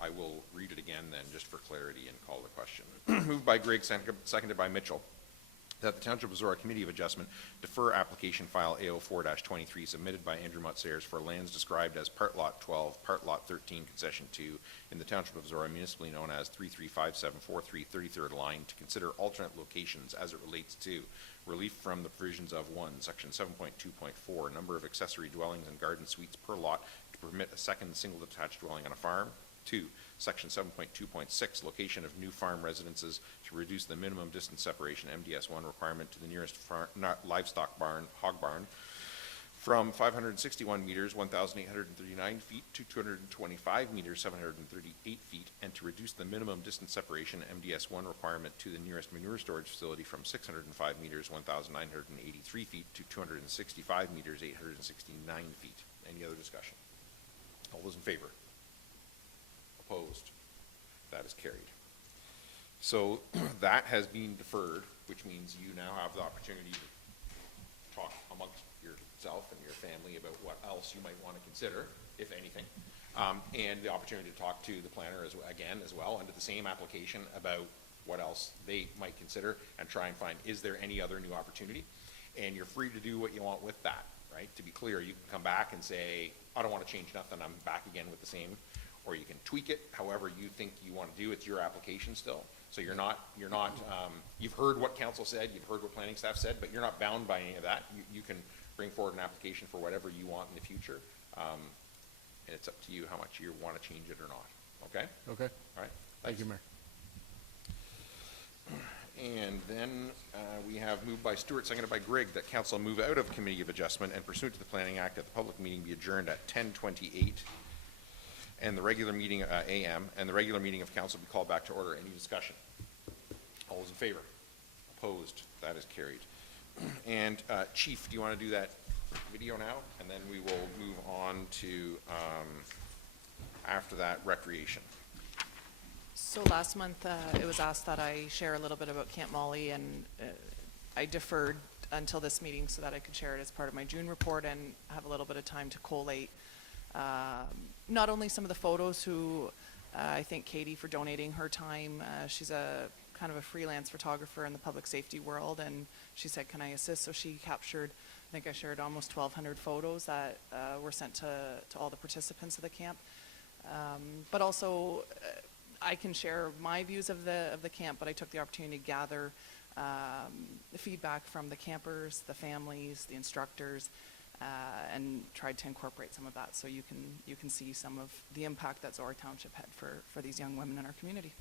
I will read it again then, just for clarity, and call the question. Moved by Greg, seconded by Mitchell, that the Township of Zorra Committee of Adjustment defer application file AO4-23 submitted by Andrew Mutzayers for lands described as Part Lot 12, Part Lot 13, Concession 2 in the Township of Zorra, municipally known as 335743 33rd Line, to consider alternate locations as it relates to relief from the provisions of 1, Section 7.2.4, number of accessory dwellings and garden suites per lot to permit a second single detached dwelling on a farm. 2, Section 7.2.6, location of new farm residences to reduce the minimum distance separation MDS1 requirement to the nearest livestock barn, hog barn, from 561 meters, 1,839 feet, to 225 meters, 738 feet, and to reduce the minimum distance separation MDS1 requirement to the nearest manure storage facility from 605 meters, 1,983 feet, to 265 meters, 869 feet. Any other discussion? All those in favor? Opposed? That is carried. So that has been deferred, which means you now have the opportunity to talk amongst yourself and your family about what else you might want to consider, if anything, and the opportunity to talk to the planner as well under the same application about what else they might consider, and try and find, is there any other new opportunity? And you're free to do what you want with that, right? To be clear, you can come back and say, I don't want to change nothing, I'm back again with the same. Or you can tweak it however you think you want to do. It's your application still. So you've heard what council said, you've heard what planning staff said, but you're not bound by any of that. You can bring forward an application for whatever you want in the future. And it's up to you how much you want to change it or not. Okay? Okay. All right. Thank you, Mayor. And then we have moved by Stewart, seconded by Grigg, that council move out of Committee of Adjustment and pursuant to the Planning Act that the public meeting be adjourned at 10:28. And the regular meeting, AM, and the regular meeting of council be called back to order. Any discussion? All those in favor? Opposed? That is carried. And Chief, do you want to do that video now? And then we will move on to, after that, recreation. So last month, it was asked that I share a little bit about Camp Molly, and I deferred until this meeting so that I could share it as part of my June report and have a little bit of time to collate not only some of the photos I thank Katie for donating her time. She's a kind of a freelance photographer in the public safety world, and she said, can I assist? So she captured, I think I shared almost 1,200 photos that were sent to all the participants of the camp. But also, I can share my views of the camp, but I took the opportunity to gather the feedback from the campers, the families, the instructors, and tried to incorporate some of that so you can see some of the impact that Zorra Township had for these young women in our community.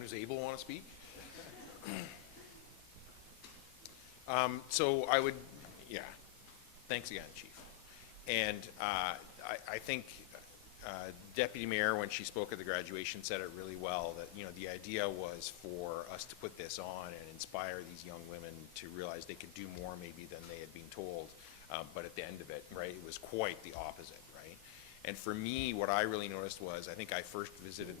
anyone who's able want to speak? So I would, yeah, thanks again, Chief. And I think Deputy Mayor, when she spoke at the graduation, said it really well, that, you know, the idea was for us to put this on and inspire these young women to realize they could do more maybe than they had been told. But at the end of it, right, it was quite the opposite, right? And for me, what I really noticed was, I think I first visited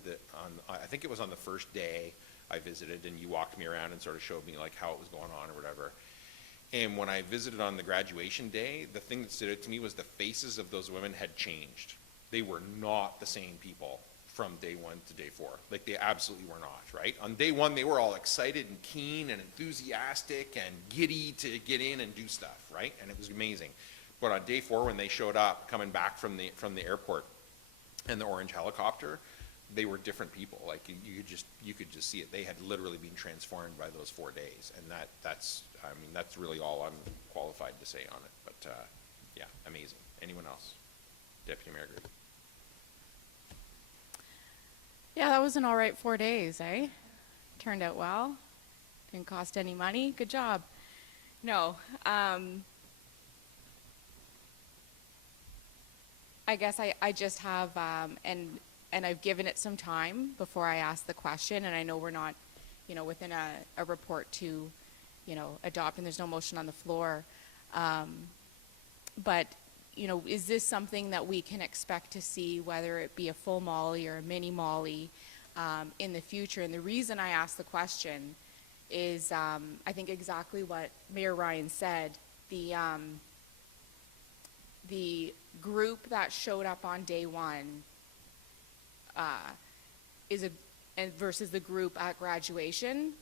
I think it was on the first day I visited, and you walked me around and sort of showed me like how it was going on or whatever. And when I visited on the graduation day, the thing that stood out to me was the faces of those women had changed. They were not the same people from day 1 to day 4. Like, they absolutely were not, right? On day 1, they were all excited and keen and enthusiastic and giddy to get in and do stuff, right? And it was amazing. But on day 4, when they showed up coming back from the airport and the orange helicopter, they were different people. Like, you could just see it. They had literally been transformed by those 4 days, and that's really all I'm qualified to say on it. But yeah, amazing. Anyone else? Deputy Mayor Grady. Yeah, that was an all right 4 days, eh? Turned out well. Didn't cost any money. Good job. No, I guess I just have, and I've given it some time before I ask the question, and I know we're not, you know, within a report to, you know, adopt, and there's no motion on the floor. But, you know, is this something that we can expect to see, whether it be a full Molly or a mini Molly, in the future? And the reason I ask the question is, I think exactly what Mayor Ryan said. The group that showed up on day 1 versus the group at graduation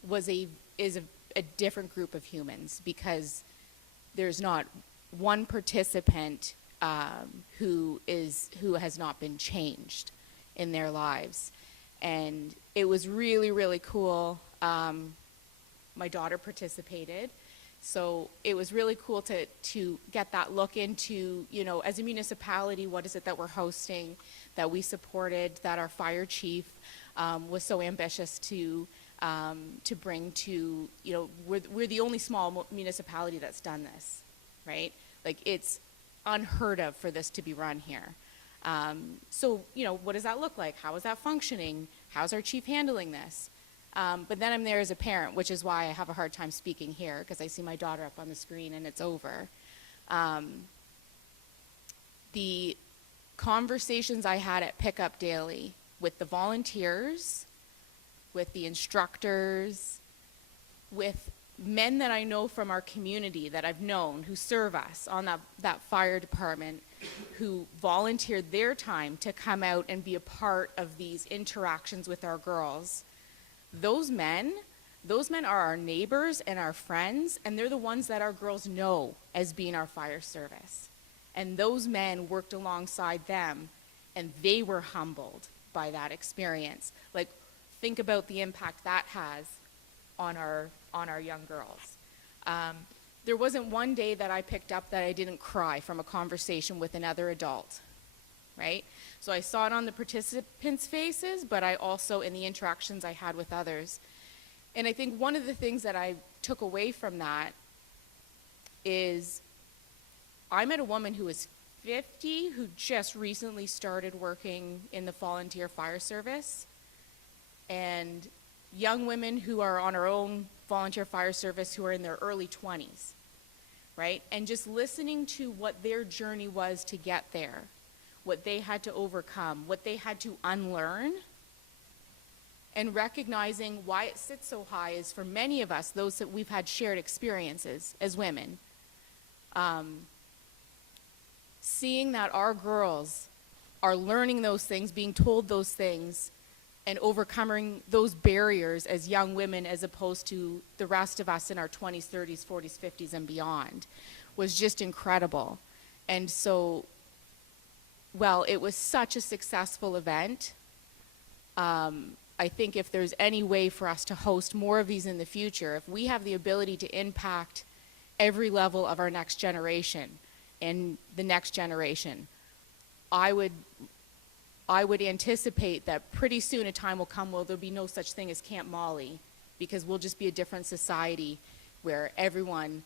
is a different group of humans, because there's not one participant who has not been changed in their lives. And it was really, really cool. My daughter participated, so it was really cool to get that look into, you know, as a municipality, what is it that we're hosting, that we supported, that our fire chief was so ambitious to bring to, you know, we're the only small municipality that's done this, right? Like, it's unheard of for this to be run here. So, you know, what does that look like? How is that functioning? How's our chief handling this? But then I'm there as a parent, which is why I have a hard time speaking here, because I see my daughter up on the screen and it's over. The conversations I had at Pickup Daily with the volunteers, with the instructors, with men that I know from our community that I've known who serve us on that fire department, who volunteered their time to come out and be a part of these interactions with our girls. Those men are our neighbors and our friends, and they're the ones that our girls know as being our fire service. And those men worked alongside them, and they were humbled by that experience. Like, think about the impact that has on our young girls. There wasn't one day that I picked up that I didn't cry from a conversation with another adult, right? So I saw it on the participants' faces, but I also in the interactions I had with others. And I think one of the things that I took away from that is I met a woman who was 50 who just recently started working in the volunteer fire service, and young women who are on our own volunteer fire service who are in their early 20s, right? And just listening to what their journey was to get there, what they had to overcome, what they had to unlearn, and recognizing why it sits so high is for many of us, those that we've had shared experiences as women, seeing that our girls are learning those things, being told those things, and overcoming those barriers as young women as opposed to the rest of us in our 20s, 30s, 40s, 50s, and beyond was just incredible. And so, well, it was such a successful event. I think if there's any way for us to host more of these in the future, if we have the ability to impact every level of our next generation and the next generation, I would I would anticipate that pretty soon a time will come where there'll be no such thing as Camp Molly, because we'll just be a different society where everyone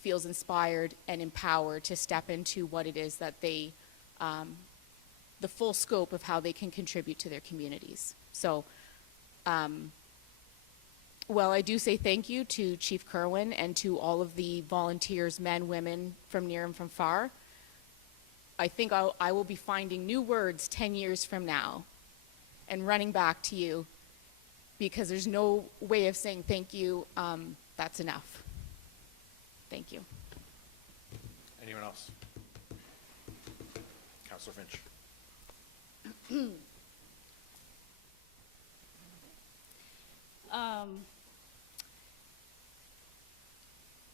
feels inspired and empowered to step into what it is that they, the full scope of how they can contribute to their communities. So, well, I do say thank you to Chief Kerwin and to all of the volunteers, men, women, from near and from far. I think I will be finding new words 10 years from now and running back to you, because there's no way of saying thank you. That's enough. Thank you. Anyone else? Councillor Finch.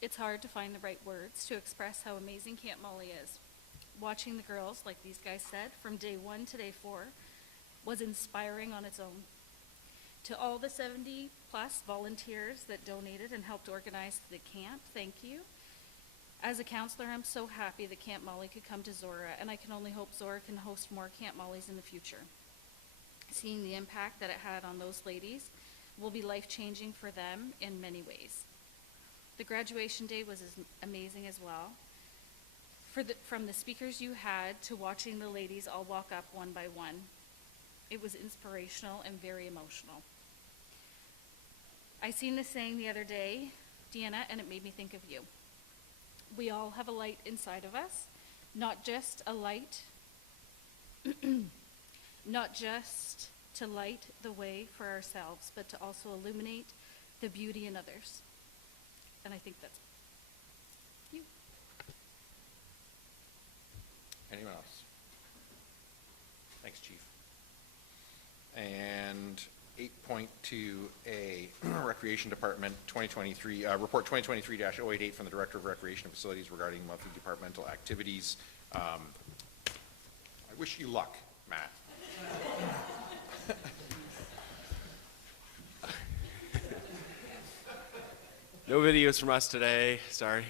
It's hard to find the right words to express how amazing Camp Molly is. Watching the girls, like these guys said, from day 1 to day 4 was inspiring on its own. To all the 70 plus volunteers that donated and helped organize the camp, thank you. As a counselor, I'm so happy that Camp Molly could come to Zorra, and I can only hope Zorra can host more Camp Mollys in the future. Seeing the impact that it had on those ladies will be life-changing for them in many ways. The graduation day was amazing as well. From the speakers you had to watching the ladies all walk up one by one, it was inspirational and very emotional. I seen this saying the other day, Deanna, and it made me think of you. We all have a light inside of us, not just a light, not just to light the way for ourselves, but to also illuminate the beauty in others. And I think that's you. Anyone else? Thanks, Chief. And 8.2A, Recreation Department 2023, Report 2023-088 from the Director of Recreation and Facilities regarding monthly departmental activities. I wish you luck, Matt. No videos from us today, sorry.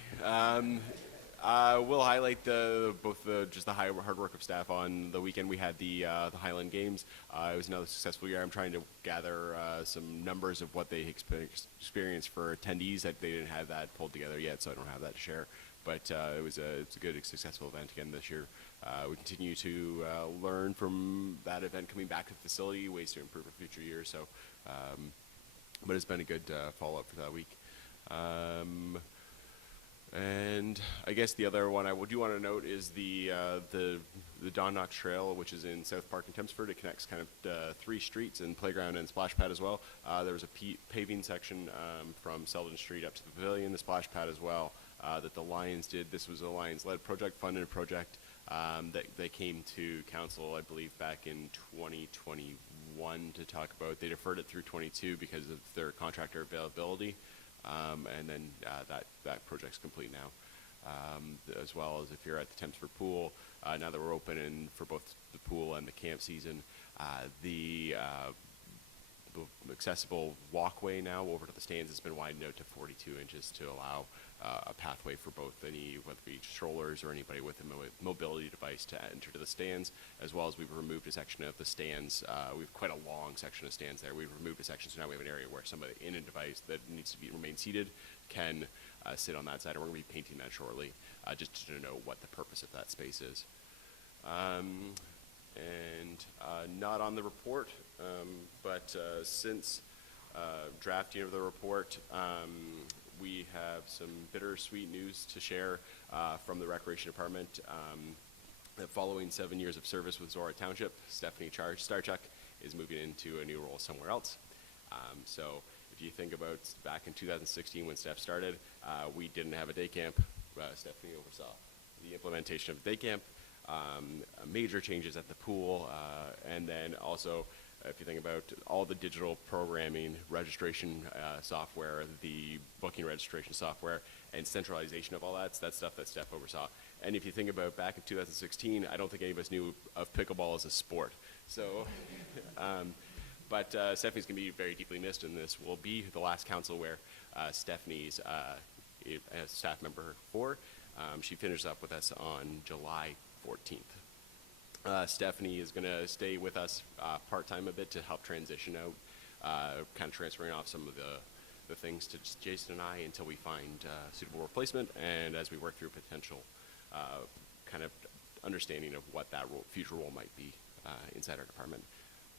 We'll highlight both the hard work of staff. On the weekend we had the Highland Games. It was another successful year. I'm trying to gather some numbers of what they experienced for attendees. That they didn't have that pulled together yet, so I don't have that to share. But it's a good, successful event again this year. We continue to learn from that event coming back to the facility, ways to improve for future years. So, but it's been a good follow-up for that week. And I guess the other one I do want to note is the Don Knox Trail, which is in South Park and Tempsford. It connects kind of 3 streets and playground and splash pad as well. There was a paving section from Selden Street up to the pavilion, the splash pad as well, that the Lions did. This was a Lions-led project, funded project that they came to council, I believe, back in 2021 to talk about. They deferred it through 22 because of their contractor availability. And then that project's complete now, as well as if you're at the Tempsford Pool, now that we're open for both the pool and the camp season, the accessible walkway now over to the stands has been widened out to 42 inches to allow a pathway for both whether it be strollers or anybody with a mobility device to enter to the stands, as well as we've removed a section of the stands. We have quite a long section of stands there. We've removed a section, so now we have an area where somebody in a device that needs to remain seated can sit on that side, and we're going to be painting that shortly, just to know what the purpose of that space is. Not on the report, but since drafting of the report, we have some bittersweet news to share from the Recreation Department. Following 7 years of service with Zorra Township, Stephanie Starchuk is moving into a new role somewhere else. So if you think about back in 2016 when Steph started, we didn't have a day camp. Stephanie oversaw the implementation of day camp, major changes at the pool, and then also if you think about all the digital programming, registration software, the booking registration software, and centralization of all that's stuff that Steph oversaw. And if you think about back in 2016, I don't think any of us knew of pickleball as a sport. So, but Stephanie's going to be very deeply missed, and this will be the last council where Stephanie's as staff member 4. She finishes up with us on July 14th. Stephanie is going to stay with us part-time a bit to help transition out, kind of transferring off some of the things to just Jason and I until we find suitable replacement, and as we work through potential kind of understanding of what that future role might be inside our department.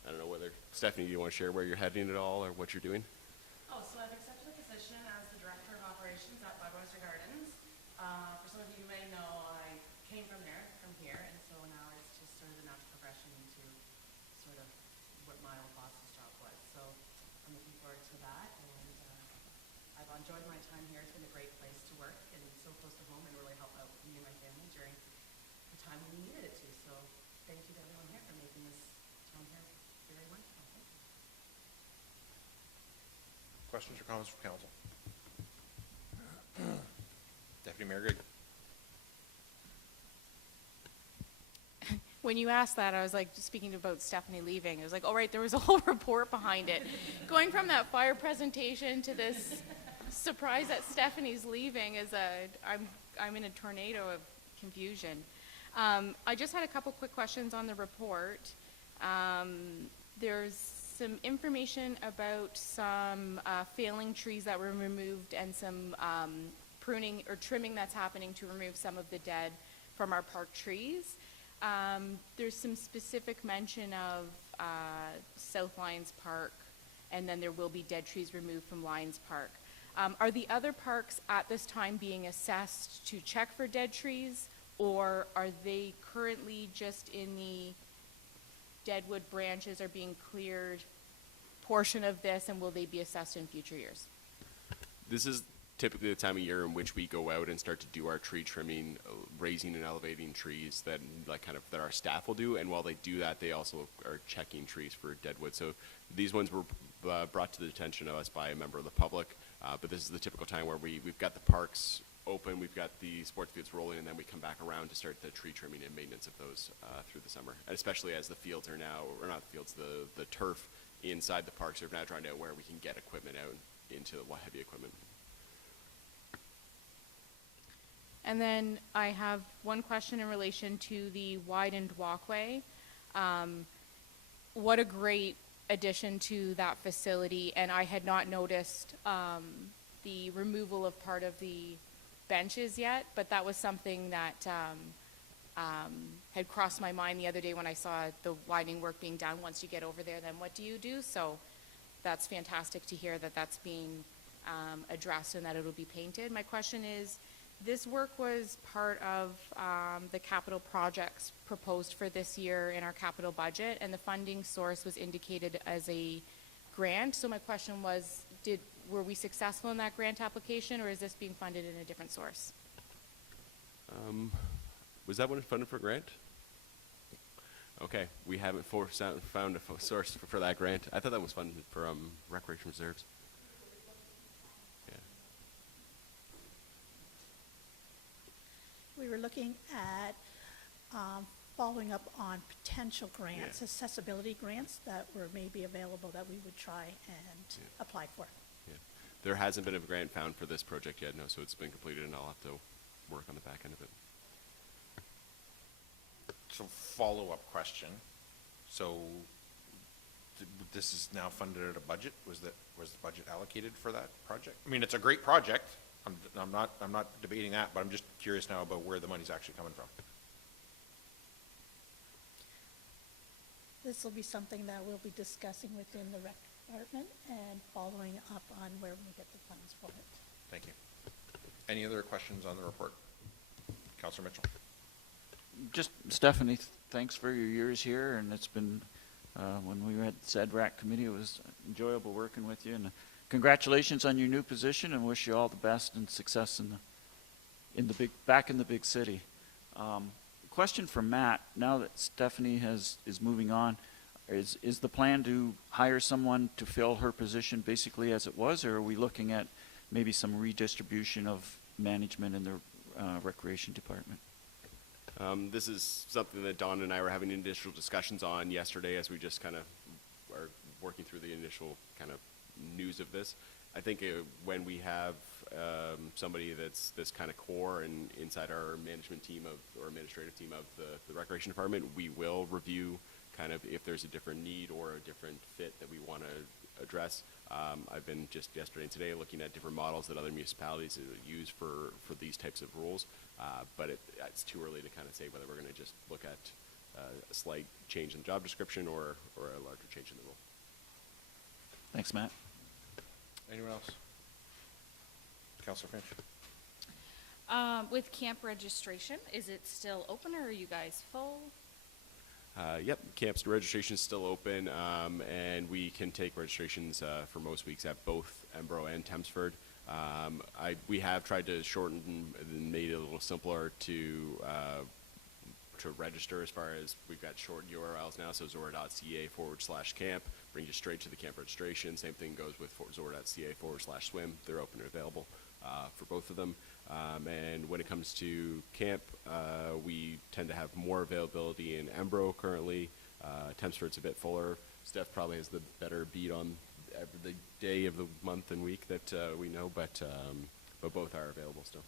I don't know whether, Stephanie, do you want to share where you're heading at all or what you're doing? Oh, so I've accepted a position as the Director of Operations at Budweiser Gardens. For some of you may know, I came from here, and so now it's just sort of a natural progression into sort of what my old boss's job was. So I'm looking forward to that, and I've enjoyed my time here. It's been a great place to work and so close to home and really help out me and my family during the time when we needed it to. So thank you to everyone here for making this town here very wonderful. Thank you. Questions or comments from council? Deputy Mayor Gregg. When you asked that, I was like, speaking about Stephanie leaving, I was like, oh, right, there was a whole report behind it. Going from that fire presentation to this surprise that Stephanie's leaving is I'm in a tornado of confusion. I just had a couple quick questions on the report. There's some information about some failing trees that were removed and some pruning or trimming that's happening to remove some of the dead from our park trees. There's some specific mention of South Lions Park, and then there will be dead trees removed from Lions Park. Are the other parks at this time being assessed to check for dead trees, or are they currently just in the deadwood branches are being cleared portion of this, and will they be assessed in future years? This is typically the time of year in which we go out and start to do our tree trimming, raising and elevating trees that that our staff will do. And while they do that, they also are checking trees for deadwood. So these ones were brought to the attention of us by a member of the public. But this is the typical time where we've got the parks open, we've got the sports fields rolling, and then we come back around to start the tree trimming and maintenance of those through the summer. And especially as the fields are now, or not the fields, the turf inside the parks are now trying to where we can get equipment out into the heavy equipment. And then I have one question in relation to the widened walkway. What a great addition to that facility, and I had not noticed the removal of part of the benches yet, but that was something that had crossed my mind the other day when I saw the widening work being done. Once you get over there, then what do you do? So that's fantastic to hear that that's being addressed and that it'll be painted. My question is, this work was part of the capital projects proposed for this year in our capital budget, and the funding source was indicated as a grant. So my question was, were we successful in that grant application, or is this being funded in a different source? Was that one funded for grant? Okay, we haven't found a source for that grant. I thought that was funded for recreation reserves. Yeah. We were looking at following up on potential grants, accessibility grants that were maybe available that we would try and apply for. Yeah. There hasn't been a grant found for this project yet, no, so it's been completed and I'll have to work on the back end of it. So follow-up question. So this is now funded at a budget? Was the budget allocated for that project? I mean, it's a great project. I'm not debating that, but I'm just curious now about where the money's actually coming from. This will be something that we'll be discussing within the rec department and following up on where we get the funds for it. Thank you. Any other questions on the report? Councillor Mitchell. Just, Stephanie, thanks for your years here, and it's been, when we were at the ZRAC committee, it was enjoyable working with you, and congratulations on your new position, and wish you all the best and success back in the big city. Question for Matt, now that Stephanie is moving on, is the plan to hire someone to fill her position basically as it was, or are we looking at maybe some redistribution of management in the recreation department? This is something that Don and I were having initial discussions on yesterday as we just kind of are working through the initial kind of news of this. I think when we have somebody that's kind of core and inside our management team or administrative team of the recreation department, we will review kind of if there's a different need or a different fit that we want to address. I've been just yesterday and today looking at different models that other municipalities use for these types of rules, but it's too early to kind of say whether we're going to just look at a slight change in the job description or a larger change in the rule. Thanks, Matt. Anyone else? Councillor Finch. With camp registration, is it still open or are you guys full? Yep, camp's registration is still open, and we can take registrations for most weeks at both Embro and Thamesford. We have tried to shorten and made it a little simpler to register, as far as we've got short URLs now, so zorra.ca/camp brings you straight to the camp registration. Same thing goes with zorra.ca/swim. They're open and available for both of them. And when it comes to camp, we tend to have more availability in Embro currently. Thamesford's a bit fuller. Steph probably has the better beat on the day of the month and week that we know, but both are available still.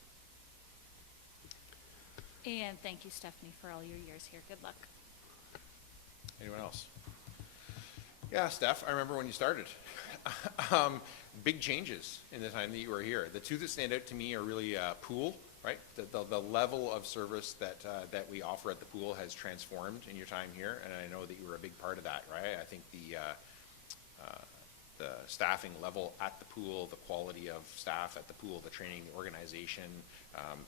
And thank you, Stephanie, for all your years here. Good luck. Anyone else? Yeah, Steph, I remember when you started. Big changes in the time that you were here. The two that stand out to me are really pool, right? The level of service that we offer at the pool has transformed in your time here, and I know that you were a big part of that, right? I think the staffing level at the pool, the quality of staff at the pool, the training, the organization,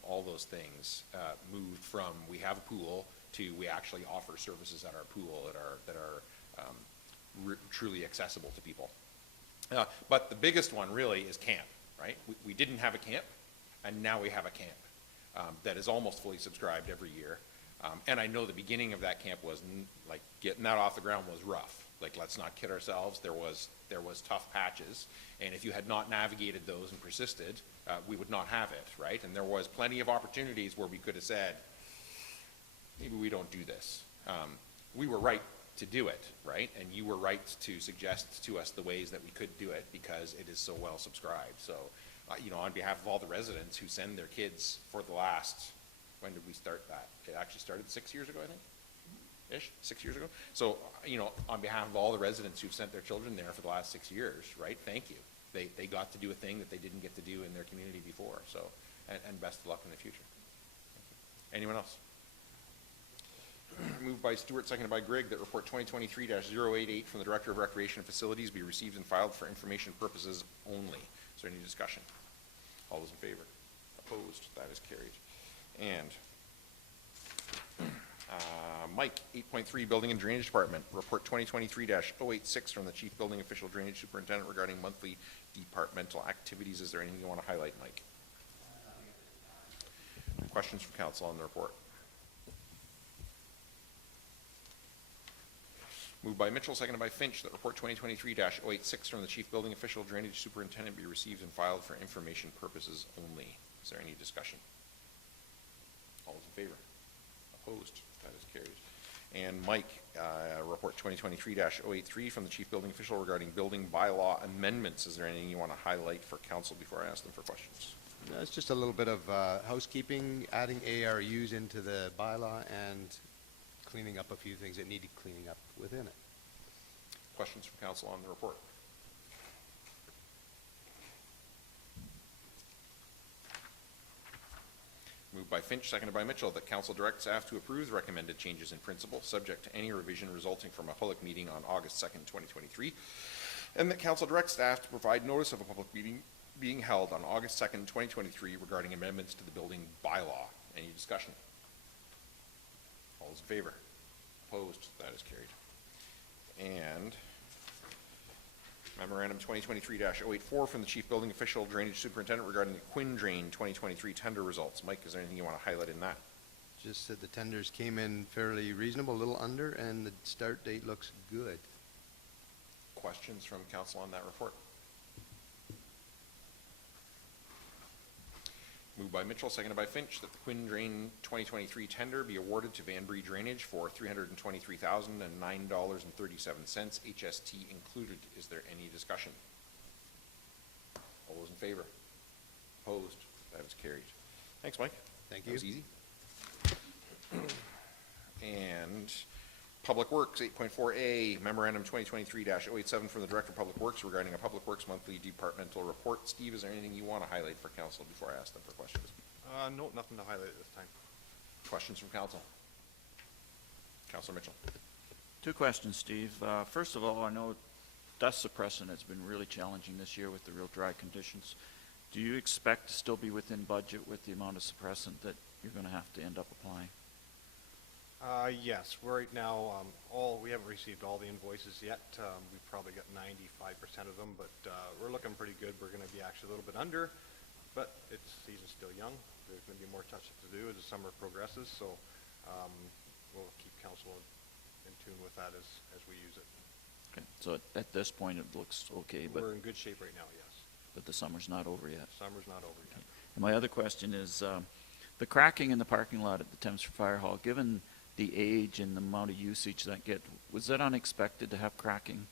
all those things moved from we have a pool to we actually offer services at our pool that are truly accessible to people. But the biggest one really is camp, right? We didn't have a camp, and now we have a camp that is almost fully subscribed every year. And I know the beginning of that camp was like getting that off the ground was rough. Like, let's not kid ourselves. There was tough patches, and if you had not navigated those and persisted, we would not have it, right? And there was plenty of opportunities where we could have said, maybe we don't do this. We were right to do it, right? And you were right to suggest to us the ways that we could do it because it is so well subscribed. So, on behalf of all the residents who send their kids for the last, when did we start that? It actually started 6 years ago, I think. 6 years ago. So, on behalf of all the residents who've sent their children there for the last 6 years, right? Thank you. They got to do a thing that they didn't get to do in their community before. So, and best of luck in the future. Anyone else? Moved by Stewart, seconded by Grigg, that report 2023-088 from the Director of Recreation and Facilities be received and filed for information purposes only. Is there any discussion? All those in favor? Opposed? That is carried. And Mike, 8.3, Building and Drainage Department, report 2023-086 from the Chief Building Official Drainage Superintendent regarding monthly departmental activities. Is there anything you want to highlight, Mike? Questions from council on the report? Moved by Mitchell, seconded by Finch, that report 2023-086 from the Chief Building Official Drainage Superintendent be received and filed for information purposes only. Is there any discussion? All those in favor? Opposed? That is carried. And Mike, report 2023-083 from the Chief Building Official regarding building bylaw amendments. Is there anything you want to highlight for council before I ask them for questions? No, it's just a little bit of housekeeping, adding ARUs into the bylaw and cleaning up a few things that needed cleaning up within it. Questions from council on the report? Moved by Finch, seconded by Mitchell, that council direct staff to approve the recommended changes in principle, subject to any revision resulting from a public meeting on August 2nd, 2023, and that council direct staff to provide notice of a public meeting being held on August 2nd, 2023 regarding amendments to the building bylaw. Any discussion? All those in favor? Opposed? That is carried. And Memorandum 2023-084 from the Chief Building Official Drainage Superintendent regarding the Quinn Drain 2023 tender results. Mike, is there anything you want to highlight in that? Just that the tenders came in fairly reasonable, a little under, and the start date looks good. Questions from council on that report? Moved by Mitchell, seconded by Finch, that the Quinn Drain 2023 tender be awarded to Van Bree Drainage for $323,009.37, HST included. Is there any discussion? All those in favor? Opposed? That is carried. Thanks, Mike. Thank That was you. easy. And Public Works, 8.4A, Memorandum 2023-087 from the Director of Public Works regarding a Public Works monthly departmental report. Steve, is there anything you want to highlight for council before I ask them for questions? No, nothing to highlight at this time. Questions from council? Councilor Mitchell. Two questions, Steve. First of all, I know dust suppressant has been really challenging this year with the real dry conditions. Do you expect to still be within budget with the amount of suppressant that you're going to have to end up applying? Yes, right now, we haven't received all the invoices yet. We've probably got 95% of them, but we're looking pretty good. We're going to be actually a little bit under, but season's still young. There's going to be more touch-up to do as the summer progresses, so we'll keep council in tune with that as we use it. Okay, so at this point, it looks okay, but We're in good shape right now, yes. the summer's not over yet. Summer's not over yet. And my other question is, the cracking in the parking lot at the Thames Fire Hall, given the age and the amount of usage that was that unexpected to have cracking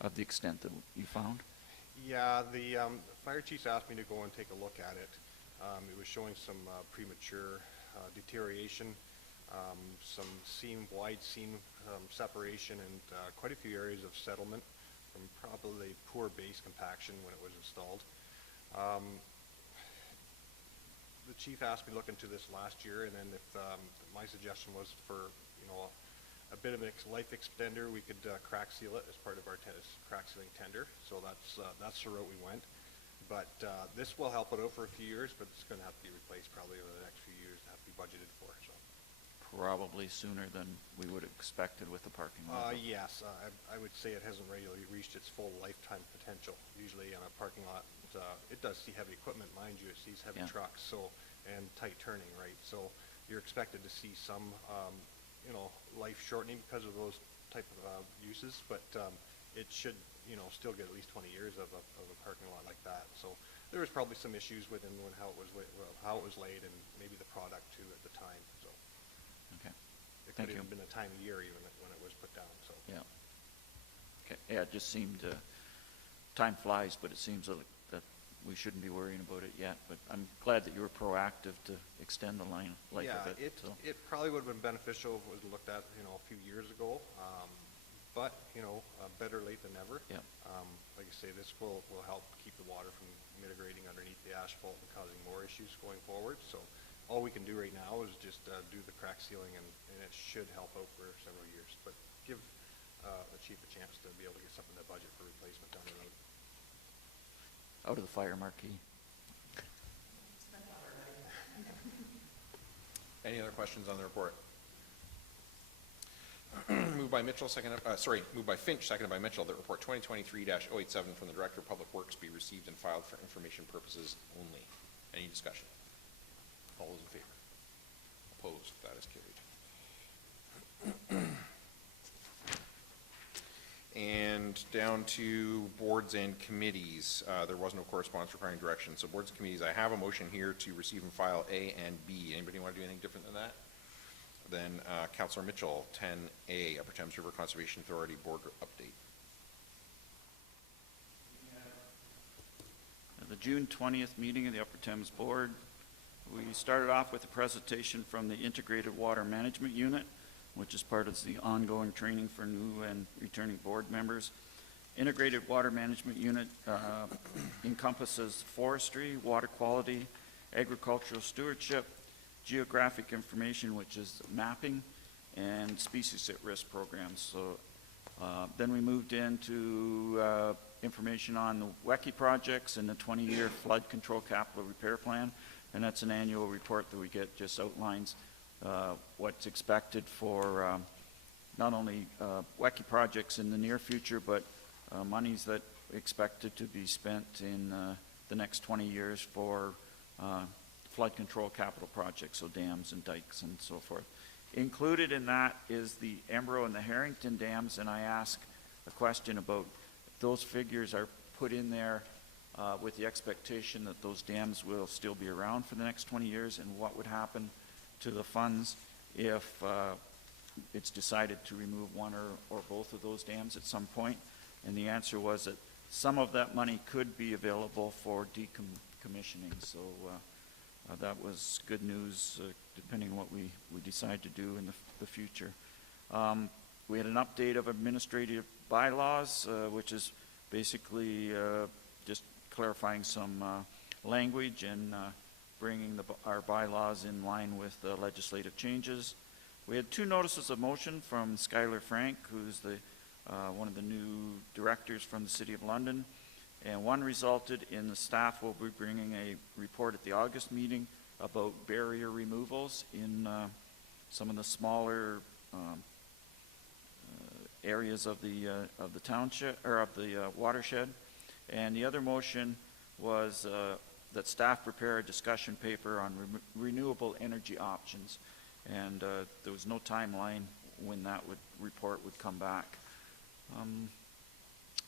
of the extent that you found? Yeah, the fire chiefs asked me to go and take a look at it. It was showing some premature deterioration, some wide seam separation, and quite a few areas of settlement from probably poor base compaction when it was installed. The chief asked me to look into this last year, and then if my suggestion was for a bit of a life extender, we could crack seal it as part of our crack sealing tender. So that's the route we went. But this will help it out for a few years, but it's going to have to be replaced probably over the next few years to have to be budgeted for. So Probably sooner than we would have expected with the parking lot. yes, I would say it hasn't really reached its full lifetime potential. Usually on a parking lot, it does see heavy equipment, mind you. It sees heavy Yeah. trucks, and tight turning, right? So you're expected to see some, life shortening because of those type of uses, but it should, still get at least 20 years of a parking lot like that. So there was probably some issues within how it was laid, and maybe the product too at the time. So Okay. it Thank could you. have been a time of year even when it was put down. So Yeah. Okay. Yeah, it just seemed time flies, but it seems like that we shouldn't be worrying about it yet. But I'm glad that you were proactive to extend the life yeah, of it. So. it probably would have been beneficial if it was looked at, a few years ago. But better late than never. Yeah. Like I say, this will help keep the water from migrating underneath the asphalt and causing more issues going forward. So all we can do right now is just do the crack sealing, and it should help out for several years. But give the chief a chance to be able to get something in the budget for replacement down the road. Out of the fire marquee. Any other questions on the report? Moved by Mitchell, moved by Finch, seconded by Mitchell, that report 2023-087 from the Director of Public Works be received and filed for information purposes only. Any discussion? All those in favor? Opposed? That is carried. And down to boards and committees. There was no correspondence requiring direction. So boards and committees, I have a motion here to receive and file A and B. Anybody want to do anything different than that? Then Councilor Mitchell, 10A, Upper Thames River Conservation Authority Board Update. At the June 20th meeting of the Upper Thames Board, we started off with a presentation from the Integrated Water Management Unit, which is part of the ongoing training for new and returning board members. Integrated Water Management Unit encompasses forestry, water quality, agricultural stewardship, geographic information, which is mapping, and species at risk programs. So then we moved into information on the WECI projects and the 20-year flood control capital repair plan, and that's an annual report that we get, just outlines what's expected for not only WECI projects in the near future, but monies that are expected to be spent in the next 20 years for flood control capital projects, so dams and dikes and so forth. Included in that is the Embro and the Harrington dams, and I ask a question about if those figures are put in there with the expectation that those dams will still be around for the next 20 years, and what would happen to the funds if it's decided to remove one or both of those dams at some point. And the answer was that some of that money could be available for decommissioning. So that was good news, depending on what we decide to do in the future. We had an update of administrative bylaws, which is basically just clarifying some language and bringing our bylaws in line with the legislative changes. We had 2 notices of motion from Skylar Frank, who's the one of the new directors from the City of London, and one resulted in the staff will be bringing a report at the August meeting about barrier removals in some of the smaller areas of the township, or of the watershed. And the other motion was that staff prepare a discussion paper on renewable energy options, and there was no timeline when that report would come back.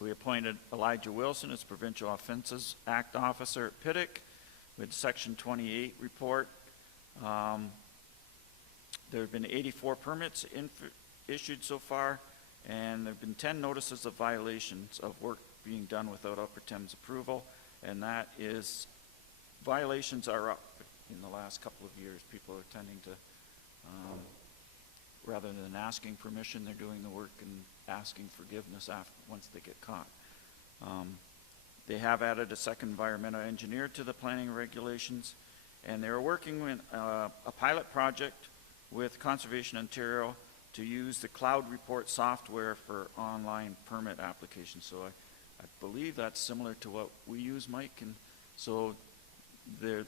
We appointed Elijah Wilson as Provincial Offences Act Officer at Pittock with Section 28 report. There have been 84 permits issued so far, and there have been 10 notices of violations of work being done without Upper Thames approval, and that is, violations are up in the last couple of years. People are tending to, rather than asking permission, they're doing the work and asking forgiveness once they get caught. They have added a second environmental engineer to the planning regulations, and they're working with a pilot project with Conservation Ontario to use the cloud report software for online permit applications. So I believe that's similar to what we use, Mike. And so the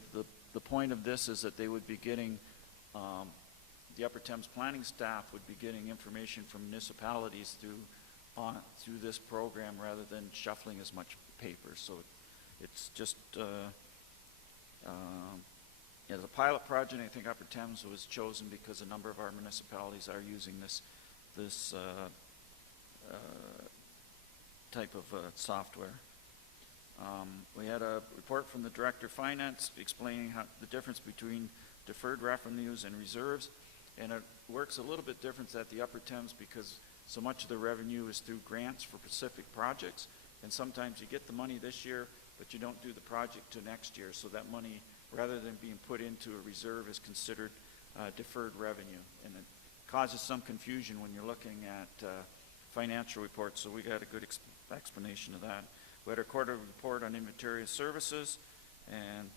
point of this is that they would be getting, the Upper Thames planning staff would be getting information from municipalities through this program rather than shuffling as much paper. So it's just as a pilot project. I think Upper Thames was chosen because a number of our municipalities are using this type of software. We had a report from the Director of Finance explaining the difference between deferred revenues and reserves, and it works a little bit different at the Upper Thames because so much of the revenue is through grants for specific projects, and sometimes you get the money this year, but you don't do the project till next year, so that money, rather than being put into a reserve, is considered deferred revenue, and it causes some confusion when you're looking at financial reports, so we got a good explanation of that. We had a quarterly report on inventory services, and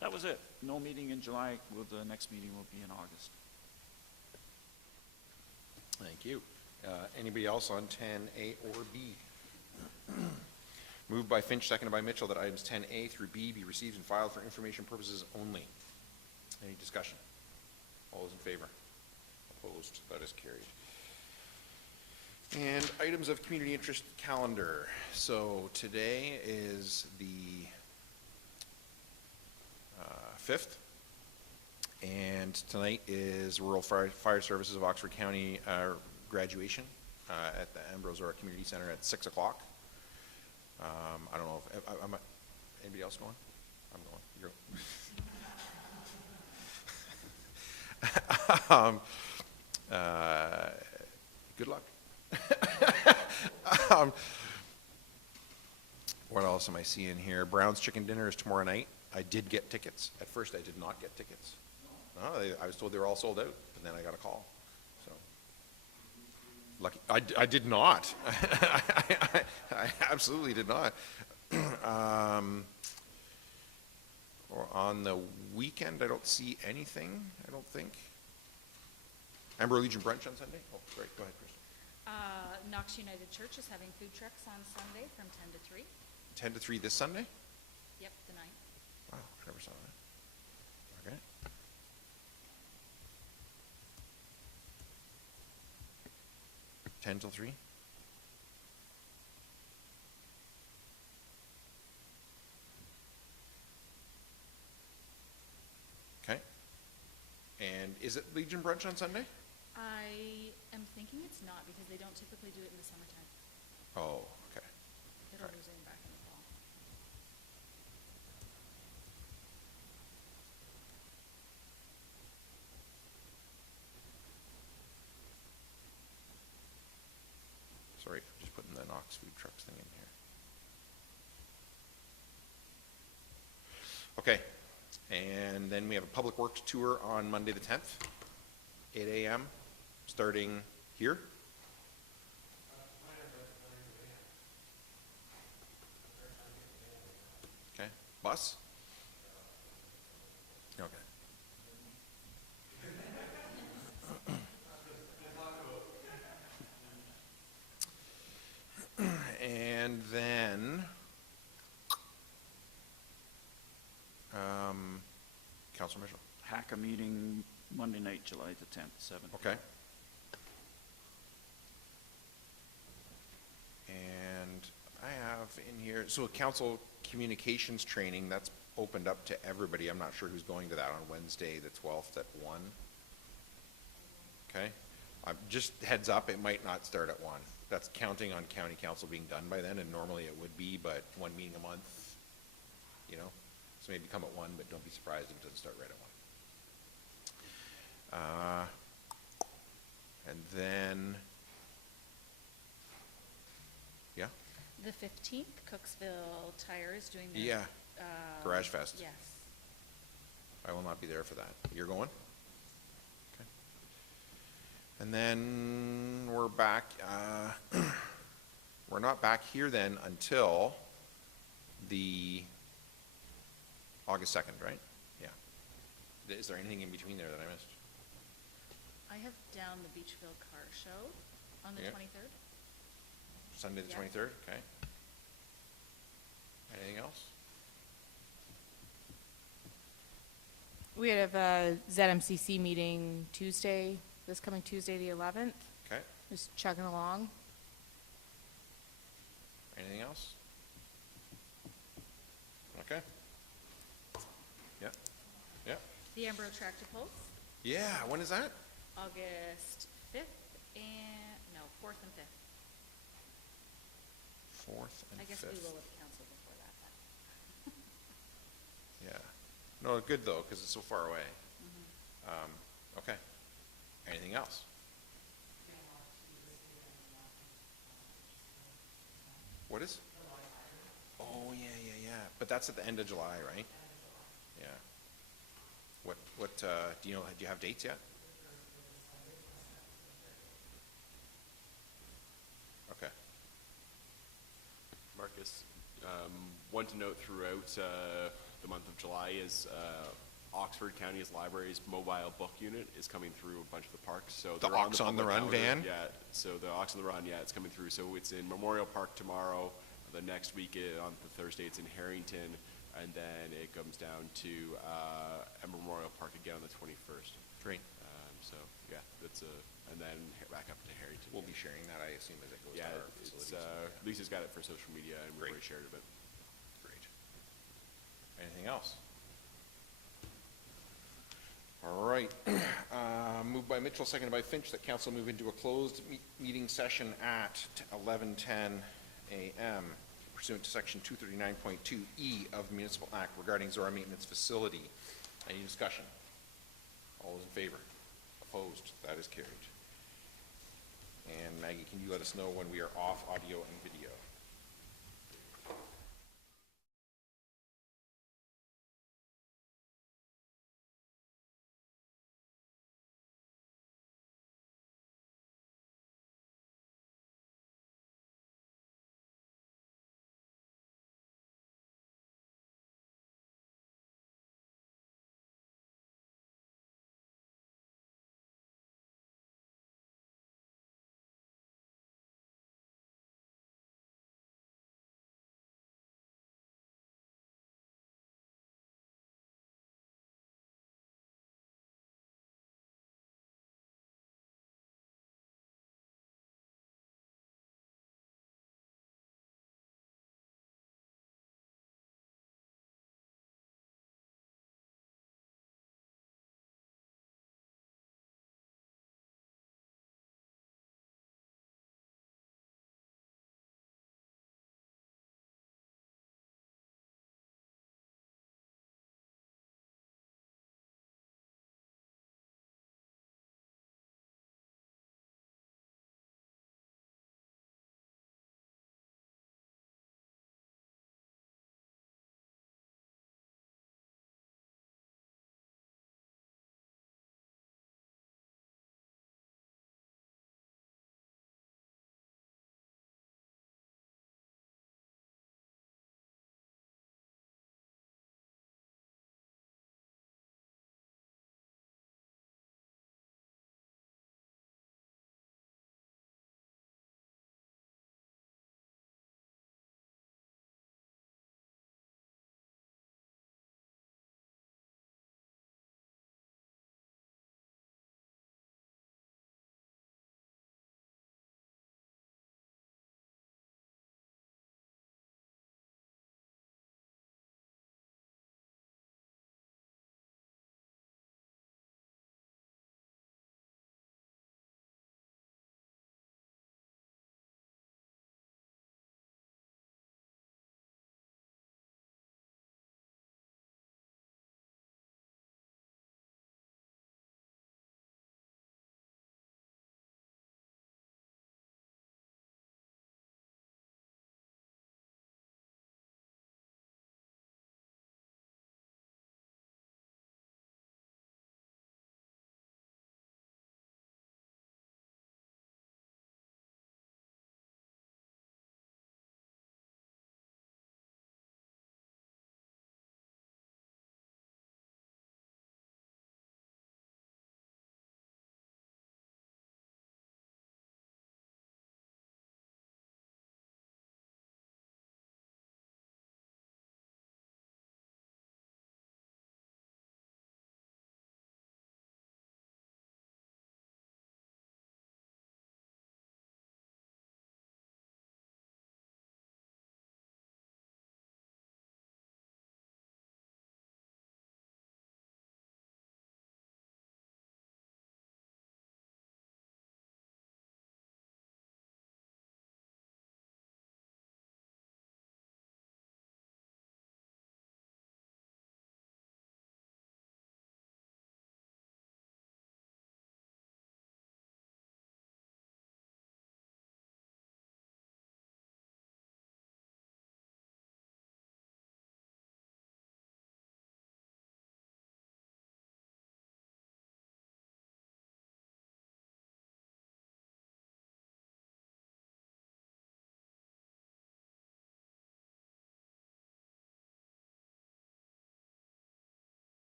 that was it. No meeting in July. The next meeting will be in August. Thank you. Anybody else on 10A or B? Moved by Finch, seconded by Mitchell, that items 10A through B be received and filed for information purposes only. Any discussion? All those in favor? Opposed? That is carried. And items of community interest calendar. So today is the 5th, and tonight is Rural Fire Services of Oxford County graduation at the Ambrose Zorra Community Center at 6 o'clock. I don't know if anybody else going? I'm going. You're good luck. What else am I seeing here? Brown's Chicken Dinner is tomorrow night. I did get tickets. At first, I did not get tickets. No, I was told they were all sold out, but then I got a call. So lucky. I did not. I absolutely did not. Or on the weekend, I don't see anything. I don't think. Amber Legion brunch on Sunday. Oh, great. Go ahead, Chris. Knox United Church is having food trucks on Sunday from 10 to 3. 10 to 3 this Sunday? Yep, the 9th. Wow, I never saw that. Okay. Ten till 3? Okay. And is it Legion brunch on Sunday? I am thinking it's not because they don't typically do it in the summertime. Oh, okay. It'll Right. resume back in the fall. Sorry, I'm just putting the Knox food trucks thing in here. Okay, and then we have a Public Works tour on Monday the 10th, 8 a.m., starting here. Okay, bus? Okay. And then, Councilor Mitchell. HACA meeting Monday night, July the 10th, 7. Okay. And I have in here, so council communications training, that's opened up to everybody. I'm not sure who's going to that on Wednesday, the 12th at 1. Okay. Just heads up, it might not start at 1. That's counting on county council being done by then, and normally it would be, but one meeting a month, you know? So maybe come at 1, but don't be surprised if it doesn't start right at 1. And then, yeah, The 15th, Cooksville Tire is doing their. Yeah. Garage Fest. Yes. I will not be there for that. You're going? Okay. And then we're back, we're not back here then until the August 2nd, right? Yeah. Is there anything in between there that I missed? I have down the Beachville Car Show on the Yeah. 23rd. Sunday the Yeah. 23rd, okay. Anything else? We have a ZMCC meeting Tuesday, this coming Tuesday, the 11th. Okay. Just chugging along. Anything else? Okay. Yeah. Yeah. The Ambro Tractor Pulse, Yeah, when is that? August 5th and, no, 4th and 5th. 4th and 5th. I guess we will have council before that then. Yeah. No, good though, because it's so far away. Okay. Anything else? What is? Oh, yeah, yeah, yeah. But that's at the end of July, right? Yeah. What, do you have dates yet? Okay. Marcus, one to note throughout the month of July is Oxford County's Library's mobile book unit is coming through a bunch of the parks. So The they're Ox on the public Run calendar. van? Yeah, so the Ox on the Run, yeah, it's coming through. So it's in Memorial Park tomorrow. The next week on the Thursday, it's in Harrington, and then it comes down to Memorial Park again on the 21st. Great. So yeah, that's and then back up to Harrington. We'll be sharing that, I assume, as it goes Yeah, to our it's facilities. Lisa's got it for social media, and we've Great. already shared it. But Great. Anything else? All right. Moved by Mitchell, seconded by Finch, that council move into a closed meeting session at 11:10 a.m. pursuant to section 239.2E of the Municipal Act regarding Zorra Maintenance Facility. Any discussion? All those in favor? Opposed? That is carried. And Maggie, can you let us know when we are off audio and video?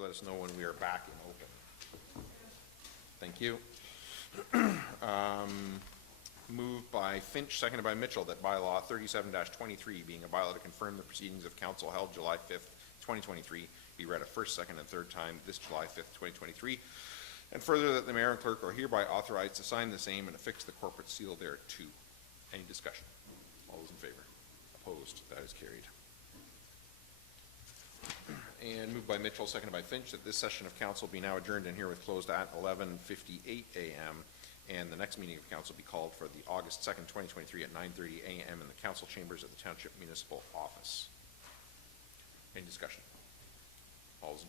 let us know when we are back in open. Thank you. Moved by Finch, seconded by Mitchell, that bylaw 37-23, being a bylaw to confirm the proceedings of council held July 5th, 2023, be read a first, second, and third time this July 5th, 2023. And further, that the mayor and clerk are hereby authorized to sign the same and affix the corporate seal thereto. Any discussion? All those in favor? Opposed? That is carried. And moved by Mitchell, seconded by Finch, that this session of council be now adjourned and herewith closed at 11:58 a.m. And the next meeting of council be called for the August 2nd, 2023 at 9:30 a.m. in the council chambers of the Township Municipal Office. Any discussion? All those in favor?